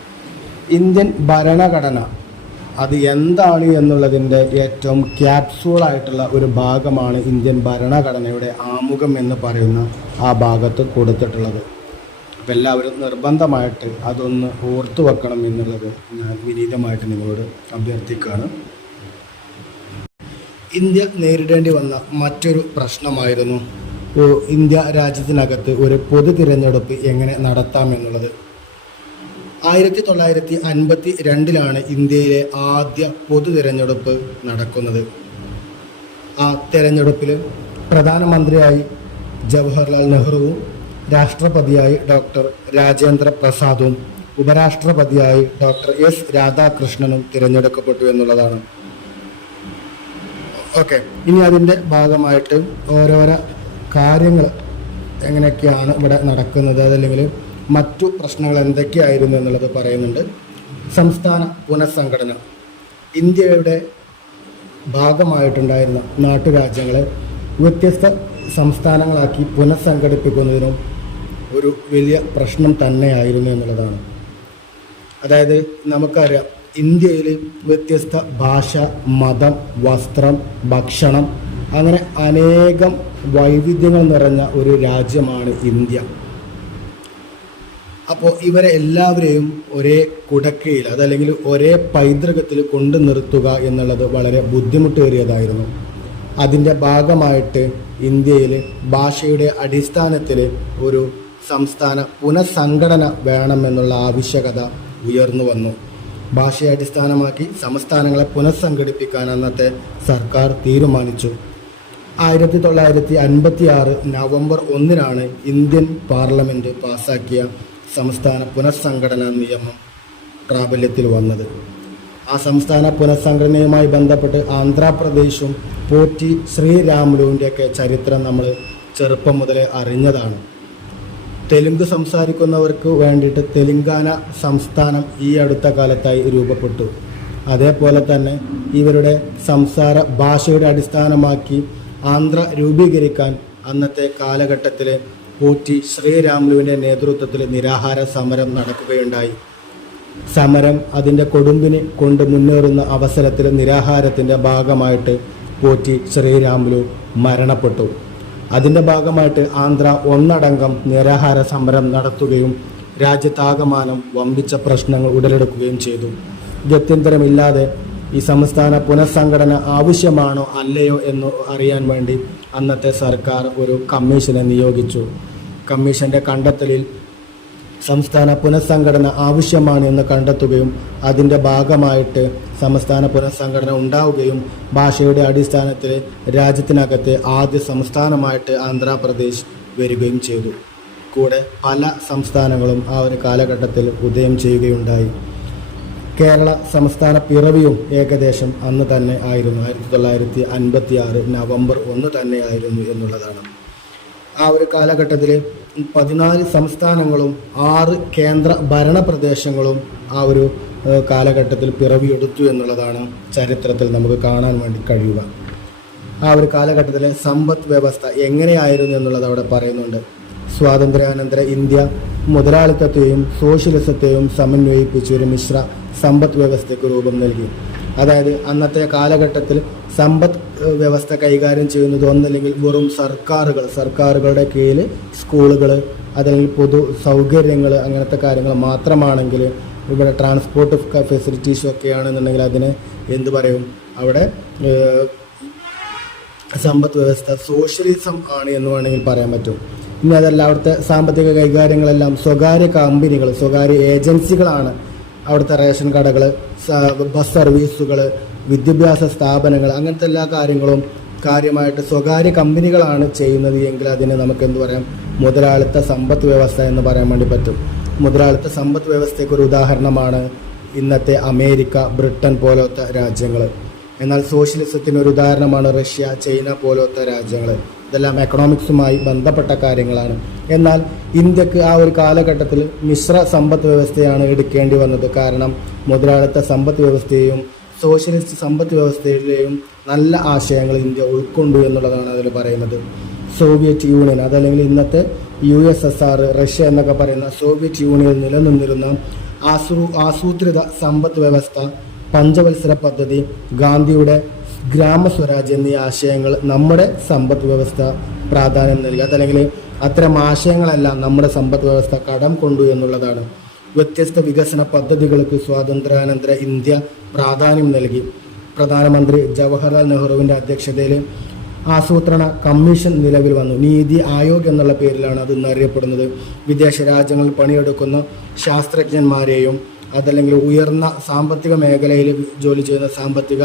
ഇന്ത്യൻ ഭരണഘടന അത് എന്താണ് എന്നുള്ളതിൻ്റെ ഏറ്റവും ക്യാപ്സൂളായിട്ടുള്ള ഒരു ഭാഗമാണ് ഇന്ത്യൻ ഭരണഘടനയുടെ ആമുഖം എന്ന് പറയുന്ന ആ ഭാഗത്ത് കൊടുത്തിട്ടുള്ളത്. അപ്പം എല്ലാവരും നിർബന്ധമായിട്ട് അതൊന്ന് ഓർത്തു വെക്കണം എന്നുള്ളത് ഞാൻ വിനീതമായിട്ട് നിങ്ങളോട് അഭ്യർത്ഥിക്കുകയാണ്. ഇന്ത്യ നേരിടേണ്ടി വന്ന മറ്റൊരു പ്രശ്നമായിരുന്നു ഇന്ത്യ രാജ്യത്തിനകത്ത് ഒരു പൊതു തിരഞ്ഞെടുപ്പ് എങ്ങനെ നടത്താമെന്നുള്ളത്. 1952 ഇന്ത്യയിലെ ആദ്യ പൊതു തിരഞ്ഞെടുപ്പ് നടക്കുന്നത്. ആ തിരഞ്ഞെടുപ്പിൽ പ്രധാനമന്ത്രിയായി ജവഹർലാൽ നെഹ്റുവും രാഷ്ട്രപതിയായി ഡോക്ടർ രാജേന്ദ്ര പ്രസാദും ഉപരാഷ്ട്രപതിയായി ഡോക്ടർ എസ് രാധാകൃഷ്ണനും തിരഞ്ഞെടുക്കപ്പെട്ടു എന്നുള്ളതാണ്. ഓക്കെ, ഇനി അതിൻ്റെ ഭാഗമായിട്ട് ഓരോരോ കാര്യങ്ങൾ എങ്ങനെയൊക്കെയാണ് ഇവിടെ നടക്കുന്നത്, അതല്ലെങ്കിൽ മറ്റു പ്രശ്നങ്ങൾ എന്തൊക്കെയായിരുന്നു എന്നുള്ളത് പറയുന്നുണ്ട്. സംസ്ഥാന പുനഃസംഘടന. ഇന്ത്യയുടെ ഭാഗമായിട്ടുണ്ടായിരുന്ന നാട്ടുരാജ്യങ്ങളെ വ്യത്യസ്ത സംസ്ഥാനങ്ങളാക്കി പുനഃസംഘടിപ്പിക്കുന്നതിനും ഒരു വലിയ പ്രശ്നം തന്നെയായിരുന്നു എന്നുള്ളതാണ്. അതായത് നമുക്കറിയാം, ഇന്ത്യയിൽ വ്യത്യസ്ത ഭാഷ, മതം, വസ്ത്രം, ഭക്ഷണം, അങ്ങനെ അനേകം വൈവിധ്യങ്ങൾ നിറഞ്ഞ ഒരു രാജ്യമാണ് ഇന്ത്യ. അപ്പോൾ ഇവരെ എല്ലാവരെയും ഒരേ കുടക്കയിൽ, അതല്ലെങ്കിൽ ഒരേ പൈതൃകത്തിൽ കൊണ്ടു നിർത്തുക എന്നുള്ളത് വളരെ ബുദ്ധിമുട്ടേറിയതായിരുന്നു. അതിൻ്റെ ഭാഗമായിട്ട് ഇന്ത്യയിൽ ഭാഷയുടെ അടിസ്ഥാനത്തിൽ ഒരു സംസ്ഥാന പുനഃസംഘടന വേണമെന്നുള്ള ആവശ്യകത ഉയർന്നു വന്നു. ഭാഷയെ അടിസ്ഥാനമാക്കി സംസ്ഥാനങ്ങളെ പുനഃസംഘടിപ്പിക്കാൻ അന്നത്തെ സർക്കാർ തീരുമാനിച്ചു. 1956 നവംബർ 1 ഇന്ത്യൻ പാർലമെൻറ്റ് പാസാക്കിയ സംസ്ഥാന പുനഃസംഘടനാ നിയമം പ്രാബല്യത്തിൽ വന്നത്. ആ സംസ്ഥാന പുനഃസംഘടനയുമായി ബന്ധപ്പെട്ട് ആന്ധ്രാപ്രദേശും പോറ്റി ശ്രീരാമുലുവിൻ്റെയൊക്കെ ചരിത്രം നമ്മൾ ചെറുപ്പം മുതലേ അറിഞ്ഞതാണ്. തെലുങ്ക് സംസാരിക്കുന്നവർക്ക് വേണ്ടിയിട്ട് തെലുങ്കാന സംസ്ഥാനം ഈ അടുത്ത കാലത്തായി രൂപപ്പെട്ടു. അതേപോലെ തന്നെ ഇവരുടെ സംസാര ഭാഷയുടെ അടിസ്ഥാനമാക്കി ആന്ധ്ര രൂപീകരിക്കാൻ അന്നത്തെ കാലഘട്ടത്തിൽ പോറ്റി ശ്രീരാമുലുവിൻ്റെ നേതൃത്വത്തിൽ നിരാഹാര സമരം നടക്കുകയുണ്ടായി. സമരം അതിൻ്റെ കൊടുമ്പിന് കൊണ്ട് മുന്നേറുന്ന അവസരത്തിൽ നിരാഹാരത്തിൻ്റെ ഭാഗമായിട്ട് പോറ്റി ശ്രീരാമുലു മരണപ്പെട്ടു. അതിൻ്റെ ഭാഗമായിട്ട് ആന്ധ്ര ഒന്നടങ്കം നിരാഹാര സമരം നടത്തുകയും രാജ്യത്താകമാനം വമ്പിച്ച പ്രശ്നങ്ങൾ ഉടലെടുക്കുകയും ചെയ്തു. ഗത്യന്തരമില്ലാതെ ഈ സംസ്ഥാന പുനഃസംഘടന ആവശ്യമാണോ അല്ലയോ എന്ന് അറിയാൻ വേണ്ടി അന്നത്തെ സർക്കാർ ഒരു കമ്മീഷനെ നിയോഗിച്ചു. കമ്മീഷൻ്റെ കണ്ടെത്തലിൽ സംസ്ഥാന പുനഃസംഘടന ആവശ്യമാണ് എന്ന് കണ്ടെത്തുകയും അതിൻ്റെ ഭാഗമായിട്ട് സംസ്ഥാന പുനഃസംഘടന ഉണ്ടാവുകയും ഭാഷയുടെ അടിസ്ഥാനത്തിൽ രാജ്യത്തിനകത്തെ ആദ്യ സംസ്ഥാനമായിട്ട് ആന്ധ്രാപ്രദേശ് വരികയും ചെയ്തു. കൂടെ പല സംസ്ഥാനങ്ങളും ആ ഒരു കാലഘട്ടത്തിൽ ഉദയം ചെയ്യുകയുണ്ടായി. കേരള സംസ്ഥാന പിറവിയും ഏകദേശം അന്ന് തന്നെ ആയിരുന്നു. 1956 നവംബർ 1 തന്നെ ആയിരുന്നു എന്നുള്ളതാണ്. ആ ഒരു കാലഘട്ടത്തിൽ 14 സംസ്ഥാനങ്ങളും 6 കേന്ദ്ര ഭരണ പ്രദേശങ്ങളും ആ ഒരു കാലഘട്ടത്തിൽ പിറവിയെടുത്തു എന്നുള്ളതാണ് ചരിത്രത്തിൽ നമുക്ക് കാണാൻ വേണ്ടി കഴിയുക. ആ ഒരു കാലഘട്ടത്തിലെ സമ്പദ് വ്യവസ്ഥ എങ്ങനെയായിരുന്നു എന്നുള്ളത് അവിടെ പറയുന്നുണ്ട്. സ്വാതന്ത്ര്യാനന്തര ഇന്ത്യ മുതലാളിത്തത്തെയും സോഷ്യലിസത്തെയും സമന്വയിപ്പിച്ച് ഒരു മിശ്ര സമ്പദ് വ്യവസ്ഥയ്ക്ക് രൂപം നൽകി. അതായത് അന്നത്തെ കാലഘട്ടത്തിൽ സമ്പദ് വ്യവസ്ഥ കൈകാര്യം ചെയ്യുന്നത് ഒന്നല്ലെങ്കിൽ വെറും സർക്കാരുകളുടെ കീഴിൽ സ്കൂളുകൾ, അതല്ലെങ്കിൽ പൊതു സൗകര്യങ്ങൾ, അങ്ങനത്തെ കാര്യങ്ങൾ മാത്രമാണെങ്കിൽ ഇവിടെ ട്രാൻസ്പോർട്ട് ഫെസിലിറ്റീസും ഒക്കെ ആണെന്നുണ്ടെങ്കിൽ അതിന് എന്ത് പറയും, അവിടെ സമ്പദ് വ്യവസ്ഥ സോഷ്യലിസം ആണ് എന്ന് വേണമെങ്കിൽ പറയാൻ പറ്റും. ഇനി അതല്ല, അവിടുത്തെ സാമ്പത്തിക കൈകാര്യങ്ങളെല്ലാം സ്വകാര്യ കമ്പനികൾ, സ്വകാര്യ ഏജൻസികളാണ്. അവിടുത്തെ റേഷൻ കടകൾ, ബസ് സർവീസുകൾ, വിദ്യാഭ്യാസ സ്ഥാപനങ്ങൾ, അങ്ങനത്തെ എല്ലാ കാര്യങ്ങളും കാര്യമായിട്ട് സ്വകാര്യ കമ്പനികളാണ് ചെയ്യുന്നത് എങ്കിൽ അതിന് നമുക്ക് എന്ത് പറയാം, മുതലാളിത്ത സമ്പദ് വ്യവസ്ഥ എന്ന് പറയാൻ വേണ്ടി പറ്റും. മുതലാളിത്ത സമ്പദ് വ്യവസ്ഥയ്ക്ക് ഒരു ഉദാഹരണമാണ് ഇന്നത്തെ അമേരിക്ക, ബ്രിട്ടൻ പോലത്തെ രാജ്യങ്ങൾ. എന്നാൽ സോഷ്യലിസത്തിന് ഒരു ഉദാഹരണമാണ് റഷ്യ, ചൈന പോലത്തെ രാജ്യങ്ങൾ. ഇതെല്ലാം എക്കണോമിക്സുമായി ബന്ധപ്പെട്ട കാര്യങ്ങളാണ്. എന്നാൽ ഇന്ത്യക്ക് ആ ഒരു കാലഘട്ടത്തിൽ മിശ്ര സമ്പദ് വ്യവസ്ഥയാണ് എടുക്കേണ്ടി വന്നത്. കാരണം മുതലാളിത്ത സമ്പദ് വ്യവസ്ഥയെയും സോഷ്യലിസ്റ്റ് സമ്പദ് വ്യവസ്ഥയിലെയും നല്ല ആശയങ്ങൾ ഇന്ത്യ ഉൾക്കൊണ്ടു എന്നുള്ളതാണ് അതിൽ പറയുന്നത്. സോവിയറ്റ് യൂണിയൻ, അതല്ലെങ്കിൽ ഇന്നത്തെ USSR, റഷ്യ എന്നൊക്കെ പറയുന്ന സോവിയറ്റ് യൂണിയനിൽ നിലനിന്നിരുന്ന ആസൂത്രിത സമ്പദ് വ്യവസ്ഥ, പഞ്ചവത്സര പദ്ധതി, ഗാന്ധിയുടെ ഗ്രാമസ്വരാജ് എന്നീ ആശയങ്ങൾ നമ്മുടെ സമ്പദ് വ്യവസ്ഥ പ്രാധാന്യം നൽകി. അതല്ലെങ്കിൽ അത്തരം ആശയങ്ങളെല്ലാം നമ്മുടെ സമ്പദ് വ്യവസ്ഥ കടം കൊണ്ടു എന്നുള്ളതാണ്. വ്യത്യസ്ത വികസന പദ്ധതികൾക്ക് സ്വാതന്ത്ര്യാനന്തര ഇന്ത്യ പ്രാധാന്യം നൽകി. പ്രധാനമന്ത്രി ജവഹർലാൽ നെഹ്റുവിൻ്റെ അധ്യക്ഷതയിൽ ആസൂത്രണ കമ്മീഷൻ നിലവിൽ വന്നു. നീതി ആയോഗ് എന്നുള്ള പേരിലാണ് അത് ഇന്നറിയപ്പെടുന്നത്. വിദേശ രാജ്യങ്ങളിൽ പണിയെടുക്കുന്ന ശാസ്ത്രജ്ഞന്മാരെയും അതല്ലെങ്കിൽ ഉയർന്ന സാമ്പത്തിക മേഖലയിൽ ജോലി ചെയ്യുന്ന സാമ്പത്തിക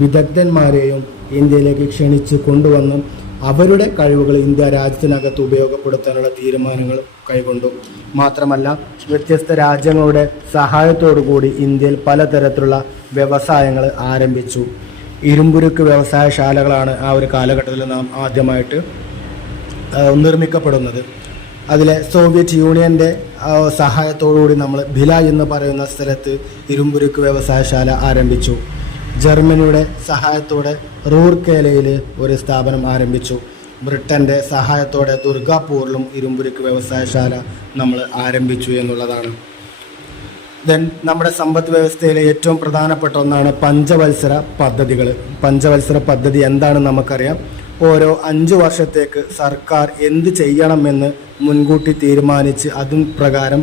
വിദഗ്ധന്മാരെയും ഇന്ത്യയിലേക്ക് ക്ഷണിച്ച് കൊണ്ടുവന്ന് അവരുടെ കഴിവുകൾ ഇന്ത്യ രാജ്യത്തിനകത്ത് ഉപയോഗപ്പെടുത്താനുള്ള തീരുമാനങ്ങൾ കൈക്കൊണ്ടു. മാത്രമല്ല വ്യത്യസ്ത രാജ്യങ്ങളുടെ സഹായത്തോടു കൂടി ഇന്ത്യയിൽ പലതരത്തിലുള്ള വ്യവസായങ്ങൾ ആരംഭിച്ചു. ഇരുമ്പുരുക്ക് വ്യവസായശാലകളാണ് ആ ഒരു കാലഘട്ടത്തിൽ നാം ആദ്യമായിട്ട് നിർമ്മിക്കപ്പെടുന്നത്. അതിലെ സോവിയറ്റ് യൂണിയൻ്റെ സഹായത്തോടുകൂടി നമ്മൾ ഭിലായ് എന്ന് പറയുന്ന സ്ഥലത്ത് ഇരുമ്പുരുക്ക് വ്യവസായശാല ആരംഭിച്ചു. ജർമ്മനിയുടെ സഹായത്തോടെ റൂർക്കേലയിൽ ഒരു സ്ഥാപനം ആരംഭിച്ചു. ബ്രിട്ടൻ്റെ സഹായത്തോടെ ദുർഗാപൂരിലും ഇരുമ്പുരുക്ക് വ്യവസായശാല നമ്മൾ ആരംഭിച്ചു എന്നുള്ളതാണ്. ദെൻ നമ്മുടെ സമ്പദ് വ്യവസ്ഥയിലെ ഏറ്റവും പ്രധാനപ്പെട്ട ഒന്നാണ് പഞ്ചവത്സര പദ്ധതികൾ. പഞ്ചവത്സര പദ്ധതി എന്താണെന്ന് നമുക്കറിയാം. ഓരോ 5 വർഷത്തേക്ക് സർക്കാർ എന്ത് ചെയ്യണമെന്ന് മുൻകൂട്ടി തീരുമാനിച്ച് അതും പ്രകാരം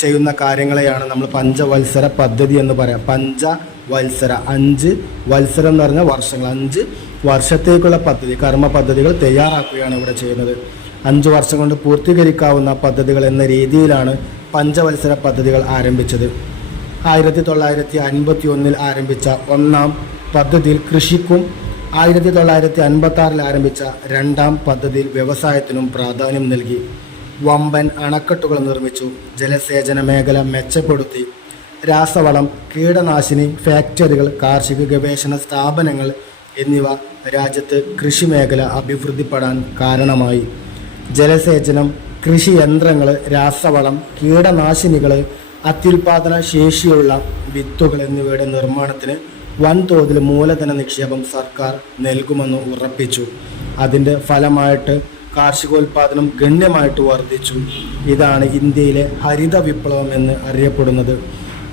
ചെയ്യുന്ന കാര്യങ്ങളെയാണ് നമ്മൾ പഞ്ചവത്സര പദ്ധതി എന്ന് പറയാം. പഞ്ചവത്സര 5 വത്സരം എന്ന് പറഞ്ഞാൽ വർഷങ്ങൾ, 5 വർഷത്തേക്കുള്ള പദ്ധതി, കർമ്മ പദ്ധതികൾ തയ്യാറാക്കുകയാണ് ഇവിടെ ചെയ്യുന്നത്. 5 വർഷം കൊണ്ട് പൂർത്തീകരിക്കാവുന്ന പദ്ധതികൾ എന്ന രീതിയിലാണ് പഞ്ചവത്സര പദ്ധതികൾ ആരംഭിച്ചത്. 1951 ആരംഭിച്ച ഒന്നാം പദ്ധതിയിൽ കൃഷിക്കും 1956 ആരംഭിച്ച രണ്ടാം പദ്ധതിയിൽ വ്യവസായത്തിനും പ്രാധാന്യം നൽകി. വമ്പൻ അണക്കെട്ടുകൾ നിർമ്മിച്ചു. ജലസേചന മേഖല മെച്ചപ്പെടുത്തി. രാസവളം, കീടനാശിനി ഫാക്ടറികൾ, കാർഷിക ഗവേഷണ സ്ഥാപനങ്ങൾ എന്നിവ രാജ്യത്ത് കൃഷി മേഖല അഭിവൃദ്ധിപ്പെടാൻ കാരണമായി. ജലസേചനം, കൃഷി യന്ത്രങ്ങൾ, രാസവളം, കീടനാശിനികൾ, അത്യുൽപാദന ശേഷിയുള്ള വിത്തുകൾ എന്നിവയുടെ നിർമ്മാണത്തിന് വൻതോതിൽ മൂലധന നിക്ഷേപം സർക്കാർ നൽകുമെന്ന് ഉറപ്പിച്ചു. അതിൻ്റെ ഫലമായിട്ട് കാർഷികോൽപാദനം ഗണ്യമായിട്ട് വർദ്ധിച്ചു. ഇതാണ് ഇന്ത്യയിലെ ഹരിത വിപ്ലവം എന്ന് അറിയപ്പെടുന്നത്.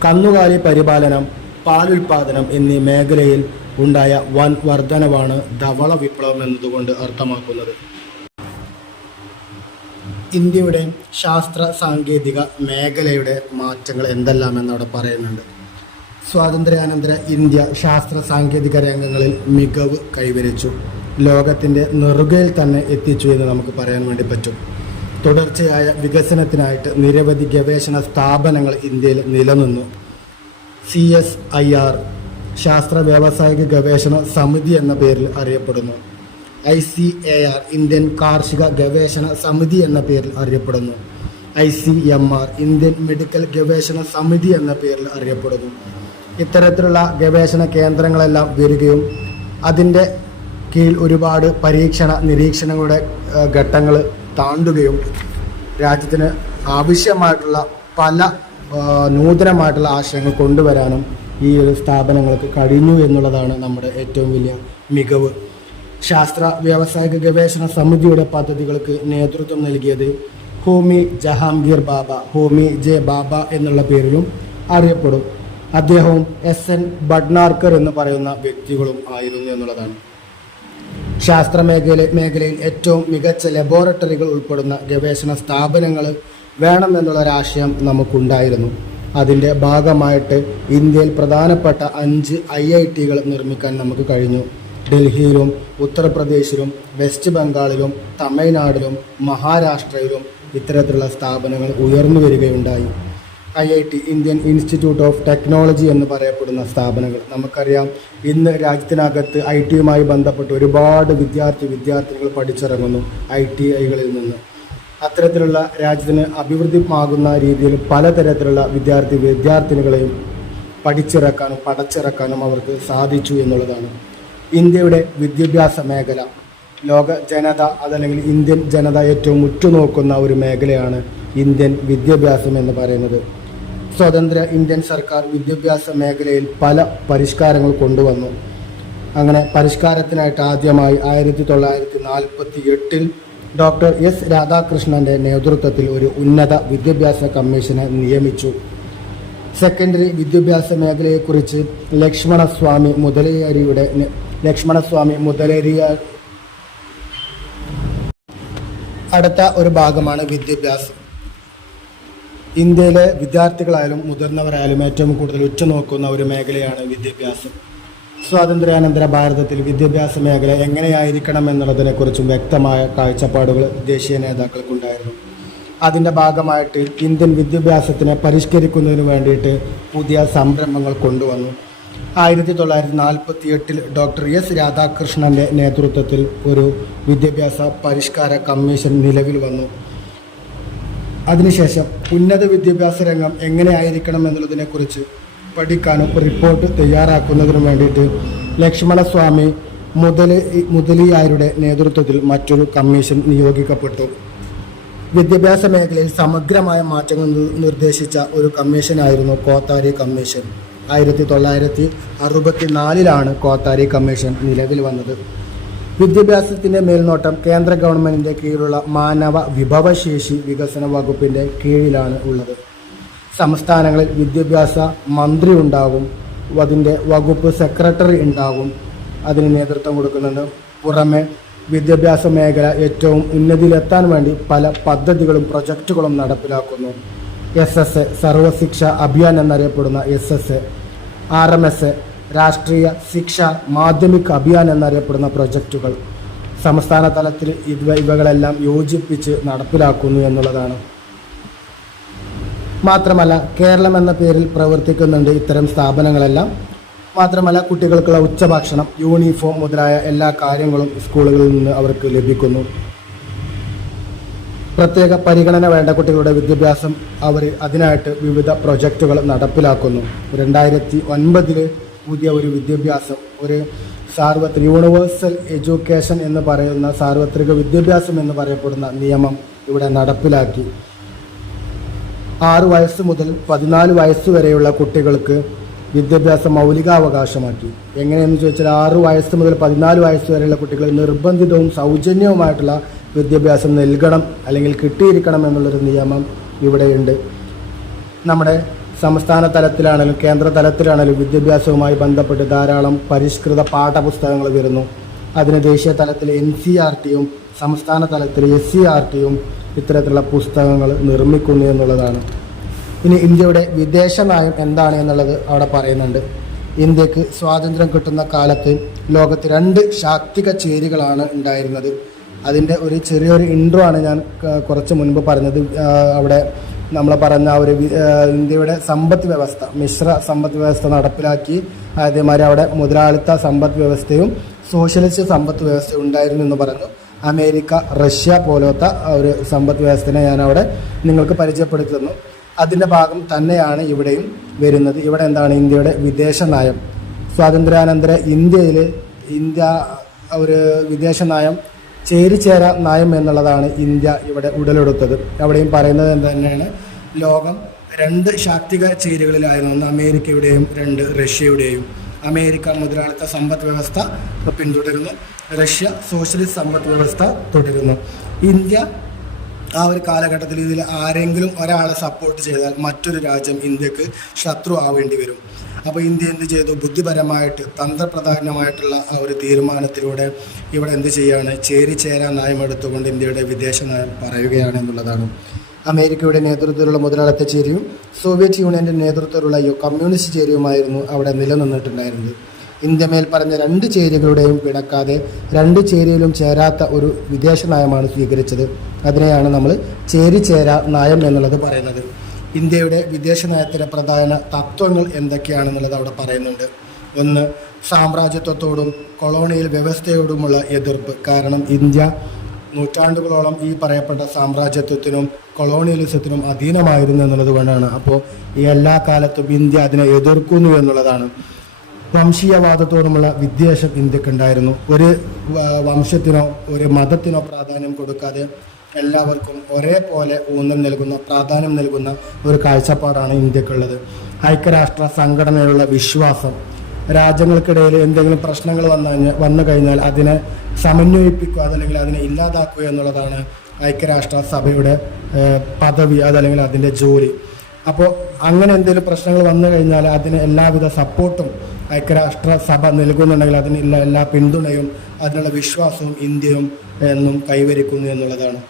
കന്നുകാലി പരിപാലനം, പാലുൽപാദനം എന്നീ മേഖലയിൽ ഉണ്ടായ വൻ വർധനവാണ് ധവള വിപ്ലവം എന്നതുകൊണ്ട് അർത്ഥമാക്കുന്നത്. ഇന്ത്യയുടെ ശാസ്ത്ര സാങ്കേതിക മേഖലയുടെ മാറ്റങ്ങൾ എന്തെല്ലാം എന്നവിടെ പറയുന്നുണ്ട്. സ്വാതന്ത്ര്യാനന്തര ഇന്ത്യ ശാസ്ത്ര സാങ്കേതിക രംഗങ്ങളിൽ മികവ് കൈവരിച്ചു. ലോകത്തിൻ്റെ നെറുകയിൽ തന്നെ എത്തിച്ചു എന്ന് നമുക്ക് പറയാൻ വേണ്ടി പറ്റും. തുടർച്ചയായ വികസനത്തിനായിട്ട് നിരവധി ഗവേഷണ സ്ഥാപനങ്ങൾ ഇന്ത്യയിൽ നിലനിന്നു. CSIR ശാസ്ത്ര വ്യാവസായിക ഗവേഷണ സമിതി എന്ന പേരിൽ അറിയപ്പെടുന്നു. ICAR ഇന്ത്യൻ കാർഷിക ഗവേഷണ സമിതി എന്ന പേരിൽ അറിയപ്പെടുന്നു. ICMR ഇന്ത്യൻ മെഡിക്കൽ ഗവേഷണ സമിതി എന്ന പേരിൽ അറിയപ്പെടുന്നു. ഇത്തരത്തിലുള്ള ഗവേഷണ കേന്ദ്രങ്ങളെല്ലാം വരികയും അതിൻ്റെ കീഴിൽ ഒരുപാട് പരീക്ഷണ നിരീക്ഷണങ്ങളുടെ ഘട്ടങ്ങൾ താണ്ടുകയും രാജ്യത്തിന് ആവശ്യമായിട്ടുള്ള പല നൂതനമായിട്ടുള്ള ആശയങ്ങൾ കൊണ്ടുവരാനും ഈ ഒരു സ്ഥാപനങ്ങൾക്ക് കഴിഞ്ഞു എന്നുള്ളതാണ് നമ്മുടെ ഏറ്റവും വലിയ മികവ്. ശാസ്ത്ര വ്യാവസായിക ഗവേഷണ സമിതിയുടെ പദ്ധതികൾക്ക് നേതൃത്വം നൽകിയത് ഹോമി ജഹാംഗീർ ബാബ, ഹോമി ജെ ബാബ എന്നുള്ള പേരിലും അറിയപ്പെടും. അദ്ദേഹവും SN ഭട്നാർക്കർ എന്ന് പറയുന്ന വ്യക്തികളും ആയിരുന്നു എന്നുള്ളതാണ്. ശാസ്ത്ര മേഖലയിൽ ഏറ്റവും മികച്ച ലബോറട്ടറികൾ ഉൾപ്പെടുന്ന ഗവേഷണ സ്ഥാപനങ്ങൾ വേണമെന്നുള്ളൊരാശയം നമുക്കുണ്ടായിരുന്നു. അതിൻ്റെ ഭാഗമായിട്ട് ഇന്ത്യയിൽ പ്രധാനപ്പെട്ട 5 IITകൾ നിർമ്മിക്കാൻ നമുക്ക് കഴിഞ്ഞു. ഡൽഹിയിലും ഉത്തർപ്രദേശിലും വെസ്റ്റ് ബംഗാളിലും തമിഴ്നാടിലും മഹാരാഷ്ട്രയിലും ഇത്തരത്തിലുള്ള സ്ഥാപനങ്ങൾ ഉയർന്നു വരികയുണ്ടായി. IIT Indian institute of technology എന്ന് പറയപ്പെടുന്ന സ്ഥാപനങ്ങൾ നമുക്കറിയാം. ഇന്ന് രാജ്യത്തിനകത്ത് IT-യുമായി ബന്ധപ്പെട്ട് ഒരുപാട് വിദ്യാർത്ഥിനികൾ പഠിച്ചിറങ്ങുന്നു ITIകളിൽ നിന്ന്. അത്തരത്തിലുള്ള രാജ്യത്തിന് അഭിവൃദ്ധിമാകുന്ന രീതിയിൽ പലതരത്തിലുള്ള വിദ്യാർത്ഥിനികളെയും പടച്ചിറക്കാനും അവർക്ക് സാധിച്ചു എന്നുള്ളതാണ്. ഇന്ത്യയുടെ വിദ്യാഭ്യാസ മേഖല ലോക ജനത അതല്ലെങ്കിൽ ഇന്ത്യൻ ജനത ഏറ്റവും ഉറ്റുനോക്കുന്ന ഒരു മേഖലയാണ് ഇന്ത്യൻ വിദ്യാഭ്യാസം എന്ന് പറയുന്നത്. സ്വതന്ത്ര ഇന്ത്യൻ സർക്കാർ വിദ്യാഭ്യാസ മേഖലയിൽ പല പരിഷ്കാരങ്ങൾ കൊണ്ടുവന്നു. അങ്ങനെ പരിഷ്കാരത്തിനായിട്ട് ആദ്യമായി 1948 ഡോക്ടർ S രാധാകൃഷ്ണൻ്റെ നേതൃത്വത്തിൽ ഒരു ഉന്നത വിദ്യാഭ്യാസ കമ്മീഷനെ നിയമിച്ചു. സെക്കൻഡറി വിദ്യാഭ്യാസ മേഖലയെക്കുറിച്ച് ലക്ഷ്മണസ്വാമി മുതലേരിയ അടുത്ത ഒരു ഭാഗമാണ് വിദ്യാഭ്യാസം. ഇന്ത്യയിലെ വിദ്യാർത്ഥികളായാലും മുതിർന്നവരായാലും ഏറ്റവും കൂടുതൽ ഉറ്റുനോക്കുന്ന ഒരു മേഖലയാണ് വിദ്യാഭ്യാസം. സ്വാതന്ത്ര്യാനന്തര ഭാരതത്തിൽ വിദ്യാഭ്യാസ മേഖല എങ്ങനെയായിരിക്കണം എന്നുള്ളതിനെക്കുറിച്ചും വ്യക്തമായ കാഴ്ചപ്പാടുകൾ ദേശീയ നേതാക്കൾക്കുണ്ടായിരുന്നു. അതിൻ്റെ ഭാഗമായിട്ട് ഇന്ത്യൻ വിദ്യാഭ്യാസത്തിനെ പരിഷ്കരിക്കുന്നതിന് വേണ്ടിയിട്ട് പുതിയ സംരംഭങ്ങൾ കൊണ്ടുവന്നു. 1948 ഡോക്ടർ എസ് രാധാകൃഷ്ണൻ്റെ നേതൃത്വത്തിൽ ഒരു വിദ്യാഭ്യാസ പരിഷ്കാര കമ്മീഷൻ നിലവിൽ വന്നു. അതിനുശേഷം ഉന്നത വിദ്യാഭ്യാസ രംഗം എങ്ങനെയായിരിക്കണം എന്നുള്ളതിനെക്കുറിച്ച് പഠിക്കാനും റിപ്പോർട്ട് തയ്യാറാക്കുന്നതിനും വേണ്ടിയിട്ട് ലക്ഷ്മണസ്വാമി മുതലിയാരുടെ നേതൃത്വത്തിൽ മറ്റൊരു കമ്മീഷൻ നിയോഗിക്കപ്പെട്ടു. വിദ്യാഭ്യാസ മേഖലയിൽ സമഗ്രമായ മാറ്റങ്ങൾ നിർദ്ദേശിച്ച ഒരു കമ്മീഷനായിരുന്നു കോത്താരി കമ്മീഷൻ. 1964 കോത്താരി കമ്മീഷൻ നിലവിൽ വന്നത്. വിദ്യാഭ്യാസത്തിൻ്റെ മേൽനോട്ടം കേന്ദ്ര ഗവൺമെൻറ്റിൻ്റെ കീഴിലുള്ള മാനവ വിഭവശേഷി വികസന വകുപ്പിൻ്റെ കീഴിലാണ് ഉള്ളത്. സംസ്ഥാനങ്ങളിൽ വിദ്യാഭ്യാസ മന്ത്രി ഉണ്ടാകും, അതിൻ്റെ വകുപ്പ് സെക്രട്ടറി ഉണ്ടാകും, അതിന് നേതൃത്വം കൊടുക്കുന്നുണ്ട്. പുറമെ വിദ്യാഭ്യാസ മേഖല ഏറ്റവും ഉന്നതിയിലെത്താൻ വേണ്ടി പല പദ്ധതികളും പ്രൊജക്റ്റുകളും നടപ്പിലാക്കുന്നു. SS സർവശിക്ഷ അഭിയാൻ എന്നറിയപ്പെടുന്ന SS, RMS രാഷ്ട്രീയ ശിക്ഷ മാധ്യമിക് അഭിയാൻ എന്നറിയപ്പെടുന്ന പ്രൊജക്റ്റുകൾ സംസ്ഥാന തലത്തിൽ ഇവകളെല്ലാം യോജിപ്പിച്ച് നടപ്പിലാക്കുന്നു എന്നുള്ളതാണ്. മാത്രമല്ല കേരളം എന്ന പേരിൽ പ്രവർത്തിക്കുന്നുണ്ട് ഇത്തരം സ്ഥാപനങ്ങളെല്ലാം. മാത്രമല്ല കുട്ടികൾക്കുള്ള ഉച്ചഭക്ഷണം, യൂണിഫോം മുതലായ എല്ലാ കാര്യങ്ങളും സ്കൂളുകളിൽ നിന്ന് അവർക്ക് ലഭിക്കുന്നു. പ്രത്യേക പരിഗണന വേണ്ട കുട്ടികളുടെ വിദ്യാഭ്യാസം അവർ അതിനായിട്ട് വിവിധ പ്രൊജക്റ്റുകൾ നടപ്പിലാക്കുന്നു. 2009 പുതിയ ഒരു വിദ്യാഭ്യാസം, ഒരു യൂണിവേഴ്സൽ എഡ്യൂക്കേഷൻ എന്ന് പറയുന്ന സാർവത്രിക വിദ്യാഭ്യാസം എന്ന് പറയപ്പെടുന്ന നിയമം ഇവിടെ നടപ്പിലാക്കി. 6 വയസ്സ് മുതൽ 14 വയസ്സ് വരെയുള്ള കുട്ടികൾക്ക് വിദ്യാഭ്യാസം മൗലികാവകാശമാക്കി. എങ്ങനെയെന്ന് ചോദിച്ചാൽ 6 വയസ്സ് മുതൽ 14 വയസ്സ് വരെയുള്ള കുട്ടികൾ നിർബന്ധിതവും സൗജന്യവുമായിട്ടുള്ള വിദ്യാഭ്യാസം നൽകണം അല്ലെങ്കിൽ കിട്ടിയിരിക്കണം എന്നുള്ളൊരു നിയമം ഇവിടെയുണ്ട്. നമ്മുടെ സംസ്ഥാന തലത്തിലാണെങ്കിലും കേന്ദ്ര തലത്തിലാണെങ്കിലും വിദ്യാഭ്യാസവുമായി ബന്ധപ്പെട്ട് ധാരാളം പരിഷ്കൃത പാഠപുസ്തകങ്ങൾ വരുന്നു. അതിന് ദേശീയ തലത്തിൽ NCERTയും സംസ്ഥാന തലത്തിൽ SCERTയും ഇത്തരത്തിലുള്ള പുസ്തകങ്ങൾ നിർമ്മിക്കുന്നു എന്നുള്ളതാണ്. ഇനി ഇന്ത്യയുടെ വിദേശ നയം എന്താണ് എന്നുള്ളത് അവിടെ പറയുന്നുണ്ട്. ഇന്ത്യക്ക് സ്വാതന്ത്ര്യം കിട്ടുന്ന കാലത്ത് ലോകത്ത് 2 ശാക്തിക ചേരികളാണ് ഉണ്ടായിരുന്നത്. അതിൻ്റെ ഒരു ചെറിയൊരു ഇൻട്രോ ആണ് ഞാൻ കുറച്ച് മുൻപ് പറഞ്ഞത്. അവിടെ നമ്മൾ പറഞ്ഞ ഒരു ഇന്ത്യയുടെ സമ്പദ് വ്യവസ്ഥ, മിശ്ര സമ്പദ് വ്യവസ്ഥ നടപ്പിലാക്കി. അതേമാതിരി അവിടെ മുതലാളിത്ത സമ്പദ് വ്യവസ്ഥയും സോഷ്യലിസ്റ്റ് സമ്പദ് വ്യവസ്ഥയും ഉണ്ടായിരുന്നു എന്ന് പറഞ്ഞു. അമേരിക്ക, റഷ്യ പോലത്തെ ഒരു സമ്പദ് വ്യവസ്ഥയെ ഞാൻ അവിടെ നിങ്ങൾക്ക് പരിചയപ്പെടുത്തുന്നു. അതിൻ്റെ ഭാഗം തന്നെയാണ് ഇവിടെയും വരുന്നത്. ഇവിടെ എന്താണ് ഇന്ത്യയുടെ വിദേശ നയം? സ്വാതന്ത്ര്യാനന്തര ഇന്ത്യ ഒരു വിദേശ നയം ചേരിചേര നയം എന്നുള്ളതാണ് ഇന്ത്യ ഇവിടെ ഉടലെടുത്തത്. അവിടെയും പറയുന്നത് തന്നെയാണ്, ലോകം 2 ശാക്തിക ചേരികളിലായിരുന്നു. 1 അമേരിക്കയുടെയും 2 റഷ്യയുടെയും. അമേരിക്ക മുതലാളിത്ത സമ്പദ് വ്യവസ്ഥ പിന്തുടരുന്നു, റഷ്യ സോഷ്യലിസ്റ്റ് സമ്പദ് വ്യവസ്ഥ തുടരുന്നു. ഇന്ത്യ ആ ഒരു കാലഘട്ടത്തിൽ ഇതിൽ ആരെങ്കിലും ഒരാളെ സപ്പോർട്ട് ചെയ്താൽ മറ്റൊരു രാജ്യം ഇന്ത്യക്ക് ശത്രു ആവേണ്ടി വരും. അപ്പോൾ ഇന്ത്യ എന്ത് ചെയ്തു? ബുദ്ധിപരമായിട്ട് തന്ത്രപ്രധാനമായിട്ടുള്ള ആ ഒരു തീരുമാനത്തിലൂടെ ഇവിടെ എന്ത് ചെയ്യുകയാണ്? ചേരിചേരാ നയമെടുത്തുകൊണ്ട് ഇന്ത്യയുടെ വിദേശ നയം പറയുകയാണ് എന്നുള്ളതാണ്. അമേരിക്കയുടെ നേതൃത്വത്തിലുള്ള മുതലാളിത്ത ചേരിയും സോവിയറ്റ് യൂണിയൻ്റെ നേതൃത്വത്തിലുള്ള കമ്മ്യൂണിസ്റ്റ് ചേരിയുമായിരുന്നു അവിടെ നിലനിന്നിട്ടുണ്ടായിരുന്നത്. ഇന്ത്യ മേൽ പറഞ്ഞ 2 ചേരികളുടെയും പിണക്കാതെ 2 ചേരിയിലും ചേരാത്ത ഒരു വിദേശ നയമാണ് സ്വീകരിച്ചത്. അതിനെയാണ് നമ്മൾ ചേരിചേരാ നയം എന്നുള്ളത് പറയുന്നത്. ഇന്ത്യയുടെ വിദേശ നയത്തിലെ പ്രധാന തത്വങ്ങൾ എന്തൊക്കെയാണെന്നുള്ളത് അവിടെ പറയുന്നുണ്ട്. 1, സാമ്രാജ്യത്വത്തോടും കൊളോണിയൽ വ്യവസ്ഥയോടുമുള്ള എതിർപ്പ്. കാരണം ഇന്ത്യ നൂറ്റാണ്ടുകളോളം ഈ പറയപ്പെട്ട സാമ്രാജ്യത്വത്തിനും കൊളോണിയലിസത്തിനും അധീനമായിരുന്നു എന്നുള്ളത് കൊണ്ടാണ്. അപ്പോൾ ഈ എല്ലാ കാലത്തും ഇന്ത്യ അതിനെ എതിർക്കുന്നു എന്നുള്ളതാണ്. വംശീയവാദത്തോടുമുള്ള വിദ്വേഷം ഇന്ത്യക്കുണ്ടായിരുന്നു. ഒരു വംശത്തിനോ ഒരു മതത്തിനോ പ്രാധാന്യം കൊടുക്കാതെ എല്ലാവർക്കും ഒരേപോലെ പ്രാധാന്യം നൽകുന്ന ഒരു കാഴ്ചപ്പാടാണ് ഇന്ത്യക്കുള്ളത്. ഐക്യരാഷ്ട്ര സംഘടനയിലുള്ള വിശ്വാസം, രാജ്യങ്ങൾക്കിടയിൽ എന്തെങ്കിലും പ്രശ്നങ്ങൾ വന്നു കഴിഞ്ഞാൽ അതിനെ സമന്വയിപ്പിക്കുക, അതല്ലെങ്കിൽ അതിനെ ഇല്ലാതാക്കുക എന്നുള്ളതാണ് ഐക്യരാഷ്ട്ര സഭയുടെ പദവി, അതല്ലെങ്കിൽ അതിൻ്റെ ജോലി. അപ്പോൾ അങ്ങനെ എന്തെങ്കിലും പ്രശ്നങ്ങൾ വന്നു കഴിഞ്ഞാൽ അതിന് എല്ലാവിധ സപ്പോർട്ടും ഐക്യരാഷ്ട്ര സഭ നൽകുന്നുണ്ടെങ്കിൽ അതിനുള്ള എല്ലാ പിന്തുണയും അതിനുള്ള വിശ്വാസവും ഇന്ത്യയും എന്നും കൈവരിക്കുന്നു എന്നുള്ളതാണ്.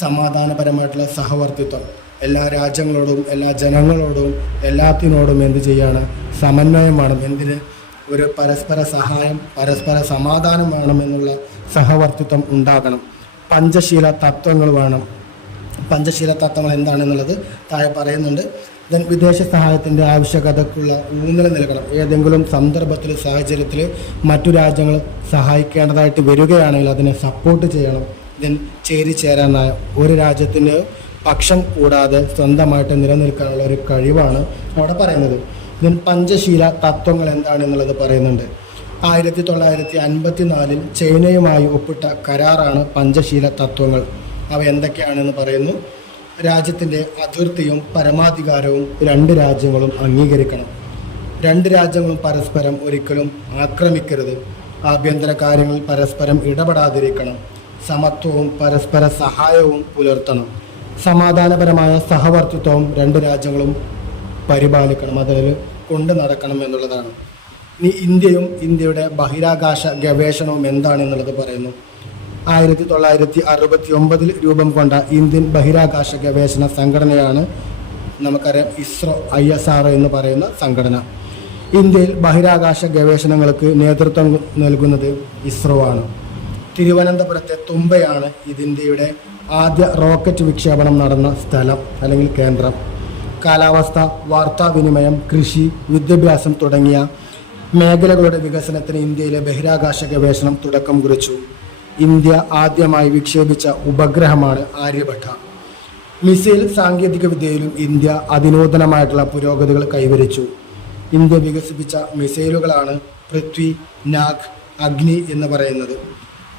സമാധാനപരമായിട്ടുള്ള സഹവർത്തിത്വം, എല്ലാ രാജ്യങ്ങളോടും എല്ലാ ജനങ്ങളോടും എല്ലാത്തിനോടും എന്ത് ചെയ്യാണ്? സമന്വയം വേണം. എന്തിന്? ഒരു പരസ്പര സഹായം, പരസ്പര സമാധാനം വേണമെന്നുള്ള സഹവർത്തിത്വം ഉണ്ടാകണം. പഞ്ചശീല തത്വങ്ങൾ വേണം. പഞ്ചശീല തത്വങ്ങൾ എന്താണെന്നുള്ളത് താഴെ പറയുന്നുണ്ട്. വിദേശ സഹായത്തിൻ്റെ ആവശ്യകതക്കുള്ള ഊന്നൽ നൽകണം. ഏതെങ്കിലും സന്ദർഭത്തിൽ സാഹചര്യത്തിൽ മറ്റു രാജ്യങ്ങൾ സഹായിക്കേണ്ടതായിട്ട് വരികയാണെങ്കിൽ അതിനെ സപ്പോർട്ട് ചെയ്യണം. ചേരാനായ ഒരു രാജ്യത്തിൻ്റെ പക്ഷം കൂടാതെ സ്വന്തമായിട്ട് നിലനിൽക്കാനുള്ള ഒരു കഴിവാണ് അവിടെ പറയുന്നത്. പഞ്ചശീല തത്വങ്ങൾ എന്താണെന്നുള്ളത് പറയുന്നുണ്ട്. 1954 ചൈനയുമായി ഒപ്പിട്ട കരാറാണ് പഞ്ചശീല തത്വങ്ങൾ. അവ എന്തൊക്കെയാണെന്ന് പറയുന്നു. രാജ്യത്തിൻ്റെ അതിർത്തിയും പരമാധികാരവും രണ്ട് രാജ്യങ്ങളും അംഗീകരിക്കണം. രണ്ട് രാജ്യങ്ങളും പരസ്പരം ഒരിക്കലും ആക്രമിക്കരുത്. ആഭ്യന്തര കാര്യങ്ങളിൽ പരസ്പരം ഇടപെടാതിരിക്കണം. സമത്വവും പരസ്പര സഹായവും പുലർത്തണം. സമാധാനപരമായ സഹവർത്തിത്വവും രണ്ട് രാജ്യങ്ങളും പരിപാലിക്കണം, അതിൽ കൊണ്ടു നടക്കണം എന്നുള്ളതാണ്. ഇനി ഇന്ത്യയും ഇന്ത്യയുടെ ബഹിരാകാശ ഗവേഷണവും എന്താണെന്നുള്ളത് പറയുന്നു. 1969 രൂപം കൊണ്ട ഇന്ത്യൻ ബഹിരാകാശ ഗവേഷണ സംഘടനയാണ് നമുക്കറിയാം ISRO എന്ന് പറയുന്ന സംഘടന. ഇന്ത്യയിൽ ബഹിരാകാശ ഗവേഷണങ്ങൾക്ക് നേതൃത്വം നൽകുന്നത് ISRO ആണ്. തിരുവനന്തപുരത്തെ തുമ്പയാണ് ഇന്ത്യയുടെ ആദ്യ റോക്കറ്റ് വിക്ഷേപണം നടന്ന സ്ഥലം അല്ലെങ്കിൽ കേന്ദ്രം. കാലാവസ്ഥ, വാർത്താവിനിമയം, കൃഷി, വിദ്യാഭ്യാസം തുടങ്ങിയ മേഖലകളുടെ വികസനത്തിന് ഇന്ത്യയിലെ ബഹിരാകാശ ഗവേഷണം തുടക്കം കുറിച്ചു. ഇന്ത്യ ആദ്യമായി വിക്ഷേപിച്ച ഉപഗ്രഹമാണ് ആര്യഭട്ട. മിസൈൽ സാങ്കേതിക വിദ്യയിലും ഇന്ത്യ അതിനൂതനമായിട്ടുള്ള പുരോഗതികൾ കൈവരിച്ചു. ഇന്ത്യ വികസിപ്പിച്ച മിസൈലുകളാണ് പൃഥ്വി, നാഗ്, അഗ്നി എന്ന് പറയുന്നത്.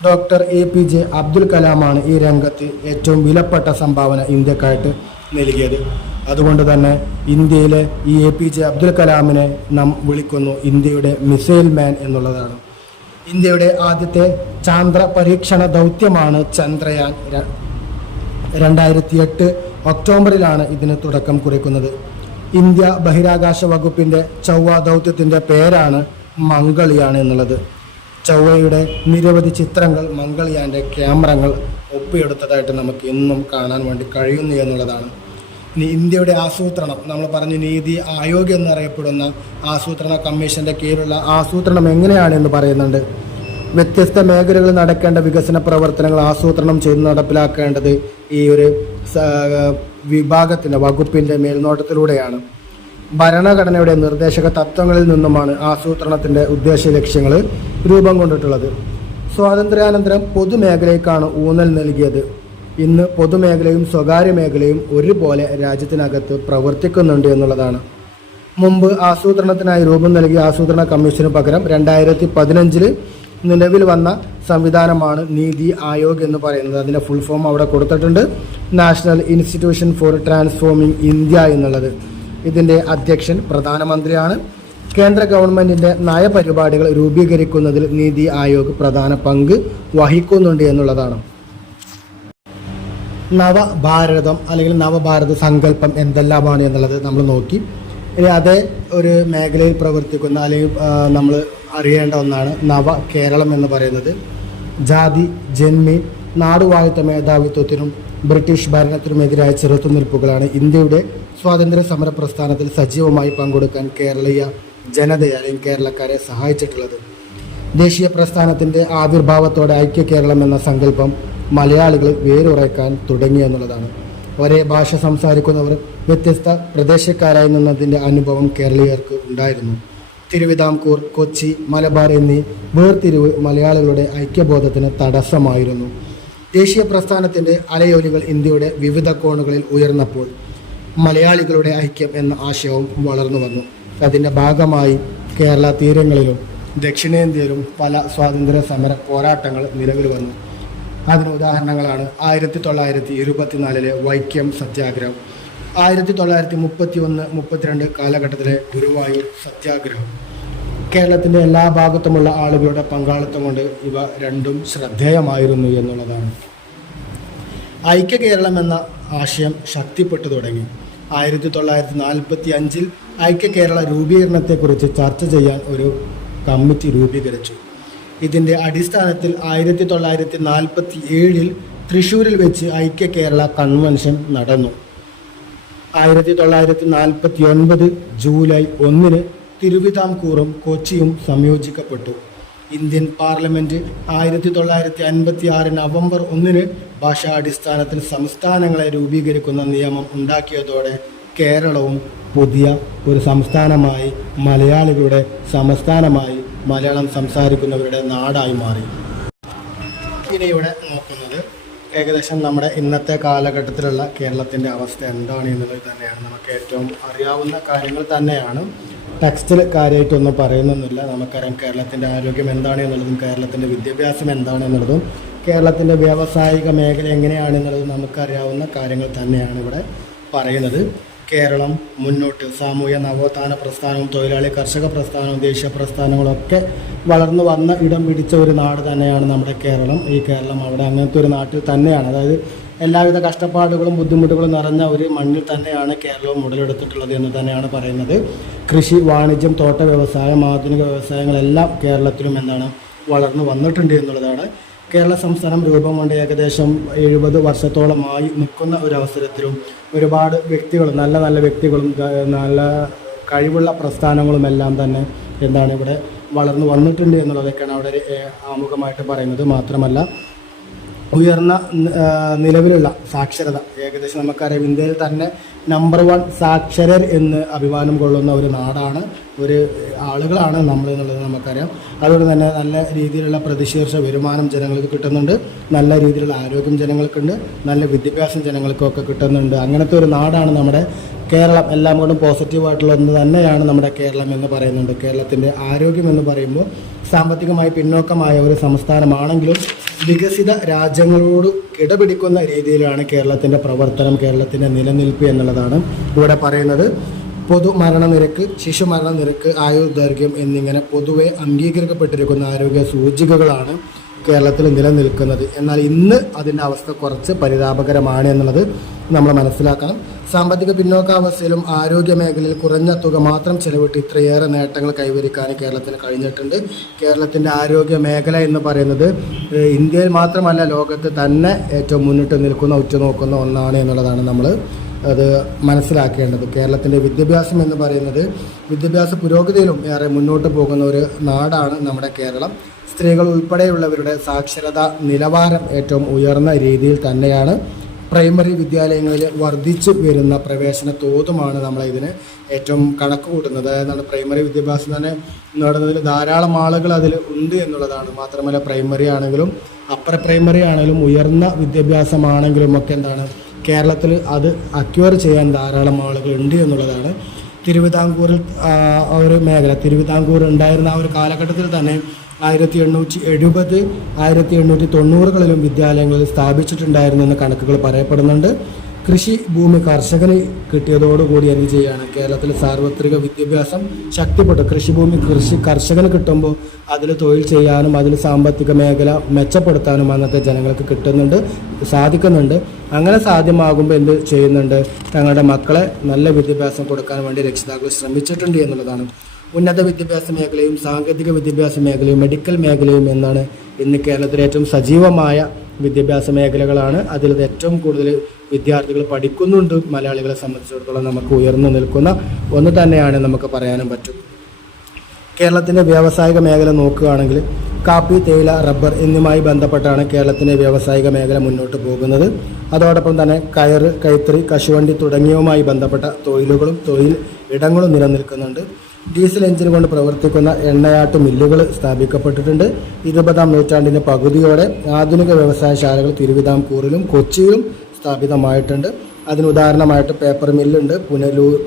ഡോക്ടർ APJ അബ്ദുൽ കലാമാണ് ഈ രംഗത്ത് ഏറ്റവും വിലപ്പെട്ട സംഭാവന ഇന്ത്യക്കായിട്ട് നൽകിയത്. അതുകൊണ്ട് തന്നെ ഇന്ത്യയിലെ ഈ APJ അബ്ദുൽ കലാമിനെ നാം വിളിക്കുന്നു ഇന്ത്യയുടെ മിസൈൽ മാൻ എന്നുള്ളതാണ്. ഇന്ത്യയുടെ ആദ്യത്തെ ചാന്ദ്ര പരീക്ഷണ ദൗത്യമാണ് ചന്ദ്രയാൻ. 2008 ഒക്ടോബറിലാണ് ഇതിന് തുടക്കം കുറിക്കുന്നത്. ഇന്ത്യ ബഹിരാകാശ വകുപ്പിൻ്റെ ചൊവ്വ ദൗത്യത്തിൻ്റെ പേരാണ് മംഗൾയാൻ എന്നുള്ളത്. ചൊവ്വയുടെ നിരവധി ചിത്രങ്ങൾ മംഗൾയാൻ്റെ ക്യാമറകൾ ഒപ്പിയെടുത്തതായിട്ട് നമുക്ക് ഇന്നും കാണാൻ വേണ്ടി കഴിയുന്നു എന്നുള്ളതാണ്. ഇനി ഇന്ത്യയുടെ ആസൂത്രണം, നമ്മൾ പറഞ്ഞു നീതി ആയോഗ് എന്നറിയപ്പെടുന്ന ആസൂത്രണ കമ്മീഷൻ്റെ കീഴിലുള്ള ആസൂത്രണം എങ്ങനെയാണെന്ന് പറയുന്നുണ്ട്. വ്യത്യസ്ത മേഖലകളിൽ നടക്കേണ്ട വികസന പ്രവർത്തനങ്ങൾ ആസൂത്രണം ചെയ്ത് നടപ്പിലാക്കേണ്ടത് ഈ ഒരു വിഭാഗത്തിൻ്റെ വകുപ്പിൻ്റെ മേൽനോട്ടത്തിലൂടെയാണ്. ഭരണഘടനയുടെ നിർദ്ദേശക തത്വങ്ങളിൽ നിന്നുമാണ് ആസൂത്രണത്തിൻ്റെ ഉദ്ദേശ ലക്ഷ്യങ്ങൾ രൂപം കൊണ്ടിട്ടുള്ളത്. സ്വാതന്ത്ര്യാനന്തരം പൊതുമേഖലയ്ക്കാണ് ഊന്നൽ നൽകിയത്. ഇന്ന് പൊതുമേഖലയും സ്വകാര്യ മേഖലയും ഒരുപോലെ രാജ്യത്തിനകത്ത് പ്രവർത്തിക്കുന്നുണ്ട് എന്നുള്ളതാണ്. മുമ്പ് ആസൂത്രണത്തിനായി രൂപം നൽകിയ ആസൂത്രണ കമ്മീഷന് പകരം 2015 നിലവിൽ വന്ന സംവിധാനമാണ് നീതി ആയോഗ് എന്ന് പറയുന്നത്. അതിൻ്റെ ഫുൾ ഫോം അവിടെ കൊടുത്തിട്ടുണ്ട്, national institution for transforming India എന്നുള്ളത്. ഇതിൻ്റെ അധ്യക്ഷൻ പ്രധാനമന്ത്രിയാണ്. കേന്ദ്ര ഗവൺമെൻറ്റിൻ്റെ നയപരിപാടികൾ രൂപീകരിക്കുന്നതിൽ നീതി ആയോഗ് പ്രധാന പങ്ക് വഹിക്കുന്നുണ്ട് എന്നുള്ളതാണ്. നവഭാരതം അല്ലെങ്കിൽ നവഭാരത സങ്കല്പം എന്തെല്ലാമാണ് എന്നുള്ളത് നമ്മൾ നോക്കി. ഇനി അതേ ഒരു മേഖലയിൽ പ്രവർത്തിക്കുന്ന അല്ലെങ്കിൽ നമ്മൾ അറിയേണ്ട ഒന്നാണ് നവ കേരളം എന്ന് പറയുന്നത്. ജാതി, ജന്മി, നാടുവാഴ്ത്ത മേധാവിത്വത്തിനും ബ്രിട്ടീഷ് ഭരണത്തിനുമെതിരായ ചെറുത്തുനിൽപ്പുകളാണ് ഇന്ത്യയുടെ സ്വാതന്ത്ര്യ സമര പ്രസ്ഥാനത്തിൽ സജീവമായി പങ്കെടുക്കാൻ കേരളീയ ജനതയെ അല്ലെങ്കിൽ കേരളക്കാരെ സഹായിച്ചിട്ടുള്ളത്. ദേശീയ പ്രസ്ഥാനത്തിൻ്റെ ആവിർഭാവത്തോടെ ഐക്യ കേരളം എന്ന സങ്കല്പം മലയാളികൾ വേരുറയ്ക്കാൻ തുടങ്ങി എന്നുള്ളതാണ്. ഒരേ ഭാഷ സംസാരിക്കുന്നവർ വ്യത്യസ്ത പ്രദേശക്കാരായി നിന്നതിൻ്റെ അനുഭവം കേരളീയർക്ക് ഉണ്ടായിരുന്നു. തിരുവിതാംകൂർ, കൊച്ചി, മലബാർ എന്നീ വേർതിരിവ് മലയാളികളുടെ ഐക്യബോധത്തിന് തടസ്സമായിരുന്നു. ദേശീയ പ്രസ്ഥാനത്തിൻ്റെ അലയൊലികൾ ഇന്ത്യയുടെ വിവിധ കോണുകളിൽ ഉയർന്നപ്പോൾ മലയാളികളുടെ ഐക്യം എന്ന ആശയവും വളർന്നു വന്നു. അതിൻ്റെ ഭാഗമായി കേരള തീരങ്ങളിലും ദക്ഷിണേന്ത്യയിലും പല സ്വാതന്ത്ര്യ സമര പോരാട്ടങ്ങൾ നിലവിൽ വന്നു. അതിന് ഉദാഹരണങ്ങളാണ് 1924 വൈക്കം സത്യാഗ്രഹം, 1931-32 കാലഘട്ടത്തിലെ ഗുരുവായൂർ സത്യാഗ്രഹം. കേരളത്തിൻ്റെ എല്ലാ ഭാഗത്തുമുള്ള ആളുകളുടെ പങ്കാളിത്തം കൊണ്ട് ഇവ രണ്ടും ശ്രദ്ധേയമായിരുന്നു എന്നുള്ളതാണ്. ഐക്യ കേരളം എന്ന ആശയം ശക്തിപ്പെട്ടു തുടങ്ങി. 1945 ഐക്യ കേരള രൂപീകരണത്തെക്കുറിച്ച് ചർച്ച ചെയ്യാൻ ഒരു കമ്മിറ്റി രൂപീകരിച്ചു. ഇതിൻ്റെ അടിസ്ഥാനത്തിൽ 1947 തൃശ്ശൂരിൽ വെച്ച് ഐക്യ കേരള കൺവെൻഷൻ നടന്നു. 1949 ജൂലൈ 1 തിരുവിതാംകൂറും കൊച്ചിയും സംയോജിക്കപ്പെട്ടു. ഇന്ത്യൻ പാർലമെൻറ്റ് 1956 നവംബർ 1 ഭാഷാടിസ്ഥാനത്തിൽ സംസ്ഥാനങ്ങളെ രൂപീകരിക്കുന്ന നിയമം ഉണ്ടാക്കിയതോടെ കേരളവും പുതിയ ഒരു സംസ്ഥാനമായി, മലയാളികളുടെ സംസ്ഥാനമായി, മലയാളം സംസാരിക്കുന്നവരുടെ നാടായി മാറി. ഇനി ഇവിടെ നോക്കുന്നത് ഏകദേശം നമ്മുടെ ഇന്നത്തെ കാലഘട്ടത്തിലുള്ള കേരളത്തിൻ്റെ അവസ്ഥ എന്താണ് എന്നുള്ളത് തന്നെയാണ്. നമുക്ക് ഏറ്റവും അറിയാവുന്ന കാര്യങ്ങൾ തന്നെയാണ്. ടെക്സ്റ്റിൽ കാര്യമായിട്ടൊന്നും പറയുന്നൊന്നുമില്ല. നമുക്കറിയാം കേരളത്തിൻ്റെ ആരോഗ്യം എന്താണ് എന്നുള്ളതും കേരളത്തിൻ്റെ വിദ്യാഭ്യാസം എന്താണ് എന്നുള്ളതും കേരളത്തിൻ്റെ വ്യാവസായിക മേഖല എങ്ങനെയാണെന്നുള്ളതും നമുക്കറിയാവുന്ന കാര്യങ്ങൾ തന്നെയാണ് ഇവിടെ പറയുന്നത്. കേരളം മുന്നോട്ട് സാമൂഹ്യ നവോത്ഥാന പ്രസ്ഥാനവും തൊഴിലാളി കർഷക പ്രസ്ഥാനവും ദേശീയ പ്രസ്ഥാനങ്ങളൊക്കെ വളർന്നു വന്ന ഇടം പിടിച്ച ഒരു നാട് തന്നെയാണ് നമ്മുടെ കേരളം. ഈ കേരളം അവിടെ അങ്ങനത്തെ ഒരു നാട്ടിൽ തന്നെയാണ്. അതായത് എല്ലാവിധ കഷ്ടപ്പാടുകളും ബുദ്ധിമുട്ടുകളും നിറഞ്ഞ ഒരു മണ്ണിൽ തന്നെയാണ് കേരളം ഉടലെടുത്തിട്ടുള്ളത് എന്ന് തന്നെയാണ് പറയുന്നത്. കൃഷി, വാണിജ്യം, തോട്ട വ്യവസായം, ആധുനിക വ്യവസായങ്ങളെല്ലാം കേരളത്തിലും എന്താണ് വളർന്നു വന്നിട്ടുണ്ട് എന്നുള്ളതാണ്. കേരള സംസ്ഥാനം രൂപം കൊണ്ട് ഏകദേശം 70 വർഷത്തോളമായി നിൽക്കുന്ന ഒരവസരത്തിലും ഒരുപാട് വ്യക്തികളും നല്ല നല്ല വ്യക്തികളും നല്ല കഴിവുള്ള പ്രസ്ഥാനങ്ങളുമെല്ലാം തന്നെ എന്താണ് ഇവിടെ വളർന്നു വന്നിട്ടുണ്ട് എന്നുള്ളതൊക്കെയാണ് അവിടെ ആമുഖമായിട്ട് പറയുന്നത്. മാത്രമല്ല ഉയർന്ന നിലവിലുള്ള സാക്ഷരത ഏകദേശം നമുക്കറിയാം ഇന്ത്യയിൽ തന്നെ നമ്പർ 1 സാക്ഷരർ എന്ന് അഭിമാനം കൊള്ളുന്ന ഒരു നാടാണ്, ഒരു ആളുകളാണ് നമ്മൾ എന്നുള്ളത് നമുക്കറിയാം. അതുകൊണ്ട് തന്നെ നല്ല രീതിയിലുള്ള പ്രതിശീർഷ വരുമാനം ജനങ്ങൾക്ക് കിട്ടുന്നുണ്ട്, നല്ല രീതിയിലുള്ള ആരോഗ്യം ജനങ്ങൾക്കുണ്ട്, നല്ല വിദ്യാഭ്യാസം ജനങ്ങൾക്കൊക്കെ കിട്ടുന്നുണ്ട്. അങ്ങനത്തെ ഒരു നാടാണ് നമ്മുടെ കേരളം. എല്ലാം കൊണ്ടും പോസിറ്റീവായിട്ടുള്ള ഒന്ന് തന്നെയാണ് നമ്മുടെ കേരളം എന്ന് പറയുന്നുണ്ട്. കേരളത്തിൻ്റെ ആരോഗ്യം എന്ന് പറയുമ്പോൾ സാമ്പത്തികമായി പിന്നോക്കമായ ഒരു സംസ്ഥാനമാണെങ്കിലും വികസിത രാജ്യങ്ങളോട് കിടപിടിക്കുന്ന രീതിയിലാണ് കേരളത്തിൻ്റെ പ്രവർത്തനം, കേരളത്തിൻ്റെ നിലനിൽപ്പ് എന്നുള്ളതാണ് ഇവിടെ പറയുന്നത്. പൊതുമരണനിരക്ക്, ശിശുമരണനിരക്ക്, ആയുർദൈർഘ്യം എന്നിങ്ങനെ പൊതുവെ അംഗീകരിക്കപ്പെട്ടിരിക്കുന്ന ആരോഗ്യ സൂചികകളാണ് കേരളത്തിൽ നിലനിൽക്കുന്നത്. എന്നാൽ ഇന്ന് അതിൻ്റെ അവസ്ഥ കുറച്ച് പരിതാപകരമാണ് എന്നുള്ളത് നമ്മൾ മനസ്സിലാക്കണം. സാമ്പത്തിക പിന്നോക്കാവസ്ഥയിലും ആരോഗ്യ മേഖലയിൽ കുറഞ്ഞ തുക മാത്രം ചെലവിട്ട് ഇത്രയേറെ നേട്ടങ്ങൾ കൈവരിക്കാൻ കേരളത്തിന് കഴിഞ്ഞിട്ടുണ്ട്. കേരളത്തിൻ്റെ ആരോഗ്യ മേഖല എന്ന് പറയുന്നത് ഇന്ത്യയിൽ മാത്രമല്ല ലോകത്ത് തന്നെ ഏറ്റവും മുന്നിട്ട് നിൽക്കുന്ന, ഉറ്റുനോക്കുന്ന ഒന്നാണ് എന്നുള്ളതാണ് നമ്മൾ അത് മനസ്സിലാക്കേണ്ടത്. കേരളത്തിൻ്റെ വിദ്യാഭ്യാസം എന്ന് പറയുന്നത് വിദ്യാഭ്യാസ പുരോഗതിയിലും ഏറെ മുന്നോട്ട് പോകുന്ന ഒരു നാടാണ് നമ്മുടെ കേരളം. സ്ത്രീകൾ ഉൾപ്പെടെയുള്ളവരുടെ സാക്ഷരത നിലവാരം ഏറ്റവും ഉയർന്ന രീതിയിൽ തന്നെയാണ്. പ്രൈമറി വിദ്യാലയങ്ങളിൽ വർദ്ധിച്ചു വരുന്ന പ്രവേശന തോതുമാണ് നമ്മളതിന് ഏറ്റവും കണക്ക് കൂട്ടുന്നത്. അതായത് പ്രൈമറി വിദ്യാഭ്യാസം തന്നെ നേടുന്നതിൽ ധാരാളം ആളുകൾ അതിൽ ഉണ്ട് എന്നുള്ളതാണ്. മാത്രമല്ല പ്രൈമറി ആണെങ്കിലും അപ്പർ പ്രൈമറി ആണെങ്കിലും ഉയർന്ന വിദ്യാഭ്യാസമാണെങ്കിലും ഒക്കെ എന്താണ് കേരളത്തിൽ അത് അക്വയർ ചെയ്യാൻ ധാരാളം ആളുകൾ ഉണ്ട് എന്നുള്ളതാണ്. തിരുവിതാംകൂറിൽ ഒരു മേഖല, തിരുവിതാംകൂർ ഉണ്ടായിരുന്ന ആ ഒരു കാലഘട്ടത്തിൽ തന്നെ 1870, 1890കളിലും വിദ്യാലയങ്ങളിൽ സ്ഥാപിച്ചിട്ടുണ്ടായിരുന്നു എന്ന് കണക്കുകൾ പറയപ്പെടുന്നുണ്ട്. കൃഷി ഭൂമി കർഷകന് കിട്ടിയതോടുകൂടി എന്ത് ചെയ്യുകയാണ് കേരളത്തിൽ സാർവത്രിക വിദ്യാഭ്യാസം ശക്തിപ്പെട്ടു. കൃഷിഭൂമി കർഷകന് കിട്ടുമ്പോൾ അതിൽ തൊഴിൽ ചെയ്യാനും അതിൽ സാമ്പത്തിക മേഖല മെച്ചപ്പെടുത്താനും അന്നത്തെ ജനങ്ങൾക്ക് സാധിക്കുന്നുണ്ട്. അങ്ങനെ സാധ്യമാകുമ്പോൾ എന്ത് ചെയ്യുന്നുണ്ട്, തങ്ങളുടെ മക്കളെ നല്ല വിദ്യാഭ്യാസം കൊടുക്കാൻ വേണ്ടി രക്ഷിതാക്കൾ ശ്രമിച്ചിട്ടുണ്ട് എന്നുള്ളതാണ്. ഉന്നത വിദ്യാഭ്യാസ മേഖലയും സാങ്കേതിക വിദ്യാഭ്യാസ മേഖലയും മെഡിക്കൽ മേഖലയും എന്നാണ് ഇന്ന് കേരളത്തിലെ ഏറ്റവും സജീവമായ വിദ്യാഭ്യാസ മേഖലകളാണ്. അതിൽ ഏറ്റവും കൂടുതൽ വിദ്യാർത്ഥികൾ പഠിക്കുന്നുണ്ട്. മലയാളികളെ സംബന്ധിച്ചിടത്തോളം നമുക്ക് ഉയർന്നു നിൽക്കുന്ന ഒന്ന് തന്നെയാണ് നമുക്ക് പറയാനും പറ്റും. കേരളത്തിൻ്റെ വ്യാവസായിക മേഖല നോക്കുകയാണെങ്കിൽ കാപ്പി, തേയില, റബ്ബർ എന്നിവയുമായി ബന്ധപ്പെട്ടാണ് കേരളത്തിൻ്റെ വ്യാവസായിക മേഖല മുന്നോട്ട് പോകുന്നത്. അതോടൊപ്പം തന്നെ കയറ്, കൈത്തറി, കശുവണ്ടി തുടങ്ങിയവുമായി ബന്ധപ്പെട്ട തൊഴിൽ ഇടങ്ങളും നിലനിൽക്കുന്നുണ്ട്. ഡീസൽ എഞ്ചിൻ കൊണ്ട് പ്രവർത്തിക്കുന്ന എണ്ണയാട്ട് മില്ലുകൾ സ്ഥാപിക്കപ്പെട്ടിട്ടുണ്ട്. 20-ാം നൂറ്റാണ്ടിൻ്റെ പകുതിയോടെ ആധുനിക വ്യവസായശാലകൾ തിരുവിതാംകൂറിലും കൊച്ചിയിലും സ്ഥാപിതമായിട്ടുണ്ട്. അതിനുദാഹരണമായിട്ട് പേപ്പർ മില്ലുണ്ട്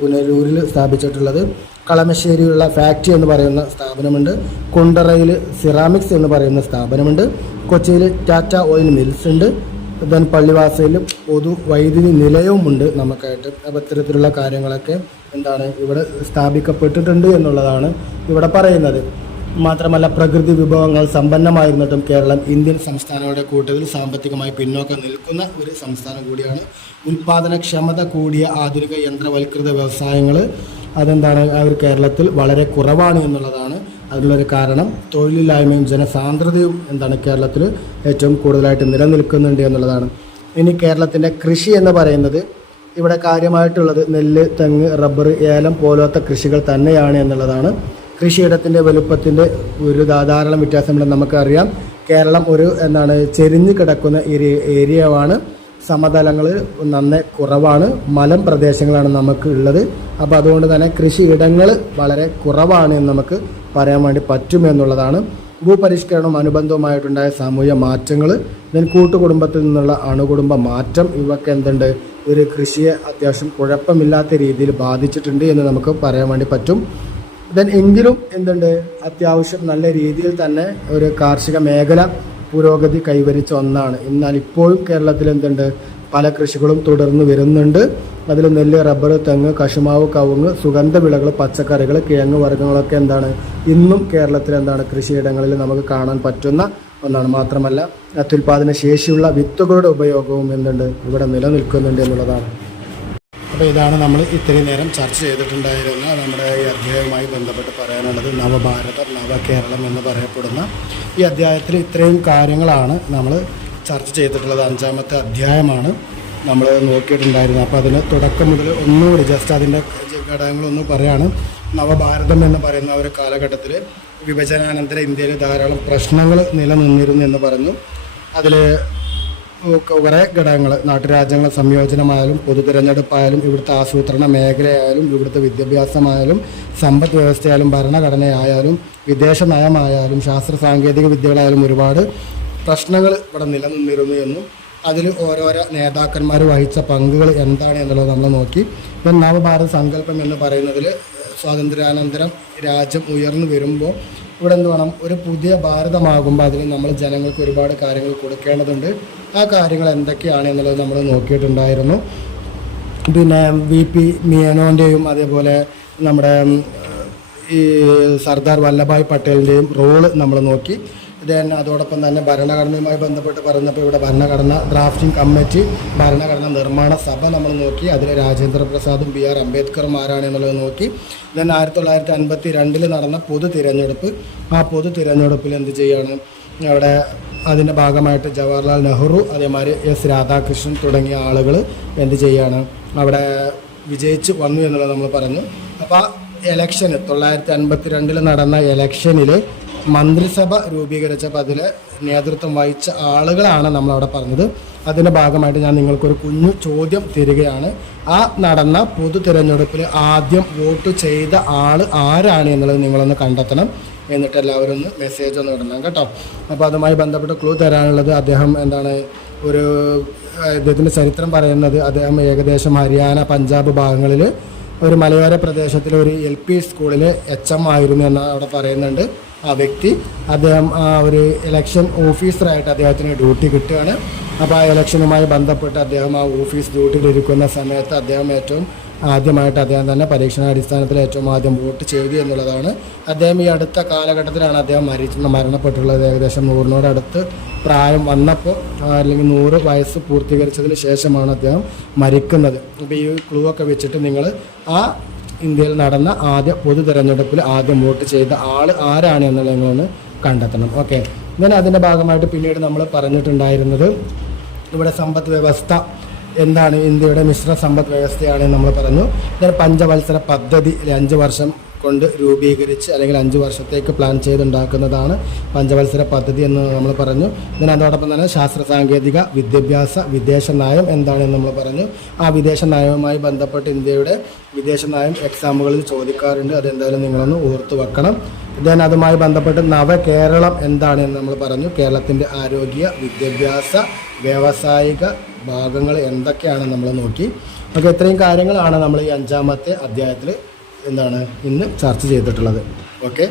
പുനലൂരിൽ സ്ഥാപിച്ചിട്ടുള്ളത്. കളമശ്ശേരിയിലുള്ള ഫാക്ടറി എന്ന് പറയുന്ന സ്ഥാപനമുണ്ട്. കുണ്ടറയിൽ സിറാമിക്സ് എന്ന് പറയുന്ന സ്ഥാപനമുണ്ട്. കൊച്ചിയിൽ ടാറ്റ ഓയിൽ മിൽസ് ഉണ്ട്. ദെൻ പള്ളിവാസയിൽ പൊതു വൈദ്യുതി നിലയവുമുണ്ട് നമുക്കായിട്ട്. അപ്പോൾ ഇത്തരത്തിലുള്ള കാര്യങ്ങളൊക്കെ ഇവിടെ സ്ഥാപിക്കപ്പെട്ടിട്ടുണ്ട് എന്നുള്ളതാണ് ഇവിടെ പറയുന്നത്. മാത്രമല്ല പ്രകൃതി വിഭവങ്ങൾ സമ്പന്നമായിരുന്നിട്ടും കേരളം ഇന്ത്യൻ സംസ്ഥാനങ്ങളുടെ കൂട്ടത്തിൽ സാമ്പത്തികമായി പിന്നോക്കം നിൽക്കുന്ന ഒരു സംസ്ഥാനം കൂടിയാണ്. ഉൽപാദനക്ഷമത കൂടിയ ആധുനിക യന്ത്രവൽകൃത വ്യവസായങ്ങൾ കേരളത്തിൽ വളരെ കുറവാണ് എന്നുള്ളതാണ് അതിനുള്ളൊരു കാരണം. തൊഴിലില്ലായ്മയും ജനസാന്ദ്രതയും കേരളത്തിൽ ഏറ്റവും കൂടുതലായിട്ട് നിലനിൽക്കുന്നുണ്ട് എന്നുള്ളതാണ്. ഇനി കേരളത്തിൻ്റെ കൃഷി എന്ന് പറയുന്നത് ഇവിടെ കാര്യമായിട്ടുള്ളത് നെല്ല്, തെങ്ങ്, റബ്ബർ, ഏലം പോലത്തെ കൃഷികൾ തന്നെയാണ് എന്നുള്ളതാണ്. കൃഷിയിടത്തിൻ്റെ വലുപ്പത്തിൻ്റെ ഒരു ധാരാളം വ്യത്യാസമുണ്ട്. നമുക്കറിയാം കേരളം ഒരു ചെരിഞ്ഞ് കിടക്കുന്ന ഏരിയയാണ്. സമതലങ്ങൾ നന്നേ കുറവാണ്, മലം പ്രദേശങ്ങളാണ് നമുക്ക് ഉള്ളത്. അപ്പോൾ അതുകൊണ്ട് തന്നെ കൃഷിയിടങ്ങൾ വളരെ കുറവാണ് എന്ന് നമുക്ക് പറയാൻ വേണ്ടി പറ്റുമെന്നുള്ളതാണ്. ഭൂപരിഷ്കരണവും അനുബന്ധവുമായിട്ടുണ്ടായ സാമൂഹ്യ മാറ്റങ്ങൾ, ദെൻ കൂട്ടുകുടുംബത്തിൽ നിന്നുള്ള അണുകുടുംബ മാറ്റം, ഇവയൊക്കെ എന്തുണ്ട് ഒരു കൃഷിയെ അത്യാവശ്യം കുഴപ്പമില്ലാത്ത രീതിയിൽ ബാധിച്ചിട്ടുണ്ട് എന്ന് നമുക്ക് പറയാൻ വേണ്ടി പറ്റും. ദെൻ എങ്കിലും എന്തുണ്ട് അത്യാവശ്യം നല്ല രീതിയിൽ തന്നെ ഒരു കാർഷിക മേഖല പുരോഗതി കൈവരിച്ച ഒന്നാണ്. എന്നാൽ ഇപ്പോഴും കേരളത്തിൽ എന്തുണ്ട് പല കൃഷികളും തുടർന്ന് വരുന്നുണ്ട്. അതിൽ നെല്ല്, റബ്ബർ, തെങ്ങ്, കശുമാവ്, കവുങ്ങ്, സുഗന്ധ വിളകൾ, പച്ചക്കറികൾ, കിഴങ്ങ് വർഗ്ഗങ്ങളൊക്കെ എന്താണ് ഇന്നും കേരളത്തിൽ എന്താണ് കൃഷിയിടങ്ങളിൽ നമുക്ക് കാണാൻ പറ്റുന്ന ഒന്നാണ്. മാത്രമല്ല അത്യുൽപാദന ശേഷിയുള്ള വിത്തുകളുടെ ഉപയോഗവും എന്തുണ്ട് ഇവിടെ നിലനിൽക്കുന്നുണ്ട് എന്നുള്ളതാണ്. അപ്പോൾ ഇതാണ് നമ്മൾ ഇത്രയും നേരം ചർച്ച ചെയ്തിട്ടുണ്ടായിരുന്ന നമ്മുടെ ഈ അധ്യായവുമായി ബന്ധപ്പെട്ട് പറയാനുള്ളത്. നവഭാരതം, നവകേരളം എന്ന് പറയപ്പെടുന്ന ഈ അധ്യായത്തിൽ ഇത്രയും കാര്യങ്ങളാണ് നമ്മൾ ചർച്ച ചെയ്തിട്ടുള്ളത്. 5-ാമത്തെ അധ്യായമാണ് നമ്മൾ നോക്കിയിട്ടുണ്ടായിരുന്നത്. അപ്പോൾ അതിന് തുടക്കം മുതൽ ഒന്നുകൂടി ജസ്റ്റ് അതിൻ്റെ ഘടകങ്ങളൊന്നും പറയാണ്. നവഭാരതം എന്ന് പറയുന്ന ഒരു കാലഘട്ടത്തിൽ വിഭജനാനന്തര ഇന്ത്യയിൽ ധാരാളം പ്രശ്നങ്ങൾ നിലനിന്നിരുന്നു എന്ന് പറഞ്ഞു. അതിൽ കുറേ ഘടകങ്ങൾ, നാട്ടുരാജ്യങ്ങളുടെ സംയോജനമായാലും പൊതു തിരഞ്ഞെടുപ്പായാലും ഇവിടുത്തെ ആസൂത്രണ മേഖലയായാലും ഇവിടുത്തെ വിദ്യാഭ്യാസമായാലും സമ്പദ് വ്യവസ്ഥയായാലും ഭരണഘടനയായാലും വിദേശ നയമായാലും ശാസ്ത്ര സാങ്കേതിക വിദ്യകളായാലും ഒരുപാട് പ്രശ്നങ്ങൾ ഇവിടെ നിലനിന്നിരുന്നു എന്നും അതിൽ ഓരോരോ നേതാക്കന്മാർ വഹിച്ച പങ്കുകൾ എന്താണ് എന്നുള്ളത് നമ്മൾ നോക്കി. ഇപ്പം നവഭാരത സങ്കല്പം എന്ന് പറയുന്നതിൽ സ്വാതന്ത്ര്യാനന്തരം രാജ്യം ഉയർന്നു വരുമ്പോൾ ഇവിടെ എന്ത് വേണം, ഒരു പുതിയ ഭാരതമാകുമ്പോൾ അതിൽ നമ്മൾ ജനങ്ങൾക്ക് ഒരുപാട് കാര്യങ്ങൾ കൊടുക്കേണ്ടതുണ്ട്. ആ കാര്യങ്ങൾ എന്തൊക്കെയാണ് എന്നുള്ളത് നമ്മൾ നോക്കിയിട്ടുണ്ടായിരുന്നു. പിന്നെ VP മേനോൻ്റെയും അതേപോലെ നമ്മുടെ ഈ സർദാർ വല്ലഭായ് പട്ടേലിൻ്റെയും റോള് നമ്മൾ നോക്കി. ദെൻ അതോടൊപ്പം തന്നെ ഭരണഘടനയുമായി ബന്ധപ്പെട്ട് പറഞ്ഞപ്പോൾ ഇവിടെ ഭരണഘടന ഡ്രാഫ്റ്റിംഗ് കമ്മിറ്റി, ഭരണഘടന നിർമ്മാണ സഭ നമ്മൾ നോക്കി. അതിൽ രാജേന്ദ്ര പ്രസാദും BR അംബേദ്കറും ആരാണ് എന്നുള്ളത് നോക്കി. ദെൻ 1952 നടന്ന പൊതു തിരഞ്ഞെടുപ്പ്, ആ പൊതു തിരഞ്ഞെടുപ്പിൽ എന്ത് ചെയ്യാണ് അവിടെ അതിൻ്റെ ഭാഗമായിട്ട് ജവഹർലാൽ നെഹ്റു അതേമാതിരി S രാധാകൃഷ്ണൻ തുടങ്ങിയ ആളുകൾ എന്ത് ചെയ്യാണ് അവിടെ വിജയിച്ച് വന്നു എന്നുള്ളത് നമ്മൾ പറഞ്ഞു. അപ്പോൾ ആ എലക്ഷന് 1952 നടന്ന എലക്ഷനിൽ മന്ത്രിസഭ രൂപീകരിച്ചപ്പോൾ അതിൽ നേതൃത്വം വഹിച്ച ആളുകളാണ് നമ്മളവിടെ പറഞ്ഞത്. അതിൻ്റെ ഭാഗമായിട്ട് ഞാൻ നിങ്ങൾക്കൊരു കുഞ്ഞു ചോദ്യം തരികയാണ്. ആ നടന്ന പൊതു തിരഞ്ഞെടുപ്പിൽ ആദ്യം വോട്ട് ചെയ്ത ആൾ ആരാണ് എന്നുള്ളത് നിങ്ങളൊന്ന് കണ്ടെത്തണം. എന്നിട്ട് എല്ലാവരും ഒന്ന് മെസ്സേജ് ഒന്ന് ഇടണം കേട്ടോ. അപ്പോൾ അതുമായി ബന്ധപ്പെട്ട് ക്ലൂ തരാനുള്ളത്, അദ്ദേഹം എന്താണ് അദ്ദേഹത്തിൻ്റെ ചരിത്രം പറയുന്നത്, അദ്ദേഹം ഏകദേശം ഹരിയാന, പഞ്ചാബ് ഭാഗങ്ങളിൽ ഒരു മലയോര പ്രദേശത്തിലെ ഒരു LP സ്കൂളിൽ HM ആയിരുന്നു എന്ന് അവിടെ പറയുന്നുണ്ട്. ആ വ്യക്തി അദ്ദേഹം ഒരു ഇലക്ഷൻ ഓഫീസറായിട്ട് അദ്ദേഹത്തിന് ഡ്യൂട്ടി കിട്ടുകയാണ്. അപ്പോൾ ആ ഇലക്ഷനുമായി ബന്ധപ്പെട്ട് അദ്ദേഹം ആ ഓഫീസ് ഡ്യൂട്ടിയിലിരിക്കുന്ന സമയത്ത് അദ്ദേഹം ഏറ്റവും ആദ്യമായിട്ട് അദ്ദേഹം തന്നെ പരീക്ഷണാടിസ്ഥാനത്തിൽ ഏറ്റവും ആദ്യം വോട്ട് ചെയ്തു എന്നുള്ളതാണ്. അദ്ദേഹം ഈ അടുത്ത കാലഘട്ടത്തിലാണ് അദ്ദേഹം മരണപ്പെട്ടുള്ളത്. ഏകദേശം 100-നോടടുത്ത് പ്രായം വന്നപ്പോൾ അല്ലെങ്കിൽ 100 വയസ്സ് പൂർത്തീകരിച്ചതിന് ശേഷമാണ് അദ്ദേഹം മരിക്കുന്നത്. അപ്പോൾ ഈ ക്ലൂ ഒക്കെ വെച്ചിട്ട് നിങ്ങൾ ആ ഇന്ത്യയിൽ നടന്ന ആദ്യ പൊതു തിരഞ്ഞെടുപ്പിൽ ആദ്യം വോട്ട് ചെയ്ത ആൾ ആരാണ് എന്നുള്ളത് നിങ്ങളൊന്ന് കണ്ടെത്തണം. ഓക്കെ, ഇങ്ങനെ അതിൻ്റെ ഭാഗമായിട്ട് പിന്നീട് നമ്മൾ പറഞ്ഞിട്ടുണ്ടായിരുന്നത് ഇവിടെ സമ്പദ് വ്യവസ്ഥ എന്താണ്, ഇന്ത്യയുടെ മിശ്ര സമ്പദ് വ്യവസ്ഥയാണ് നമ്മൾ പറഞ്ഞു. ഇതിന് പഞ്ചവത്സര പദ്ധതി 5 വർഷം കൊണ്ട് രൂപീകരിച്ച് അല്ലെങ്കിൽ 5 വർഷത്തേക്ക് പ്ലാൻ ചെയ്തുണ്ടാക്കുന്നതാണ് പഞ്ചവത്സര പദ്ധതി എന്ന് നമ്മൾ പറഞ്ഞു. അതോടൊപ്പം തന്നെ ശാസ്ത്ര സാങ്കേതിക വിദ്യാഭ്യാസ വിദേശ നയം എന്താണെന്ന് നമ്മൾ പറഞ്ഞു. ആ വിദേശ നയവുമായി ബന്ധപ്പെട്ട് ഇന്ത്യയുടെ വിദേശ നയം എക്സാമുകളിൽ ചോദിക്കാറുണ്ട്, അതെന്തായാലും നിങ്ങളൊന്ന് ഓർത്തു വെക്കണം. അതുമായി ബന്ധപ്പെട്ട് നവകേരളം എന്താണെന്ന് നമ്മൾ പറഞ്ഞു. കേരളത്തിൻ്റെ ആരോഗ്യ, വിദ്യാഭ്യാസ, വ്യാവസായിക ഭാഗങ്ങൾ എന്തൊക്കെയാണെന്ന് നമ്മൾ നോക്കി. അപ്പോൾ ഇത്രയും കാര്യങ്ങളാണ് നമ്മൾ ഈ 5-ാമത്തെ അധ്യായത്തിൽ ഇന്ന് ചർച്ച ചെയ്തിട്ടുള്ളത്. ഓക്കെ.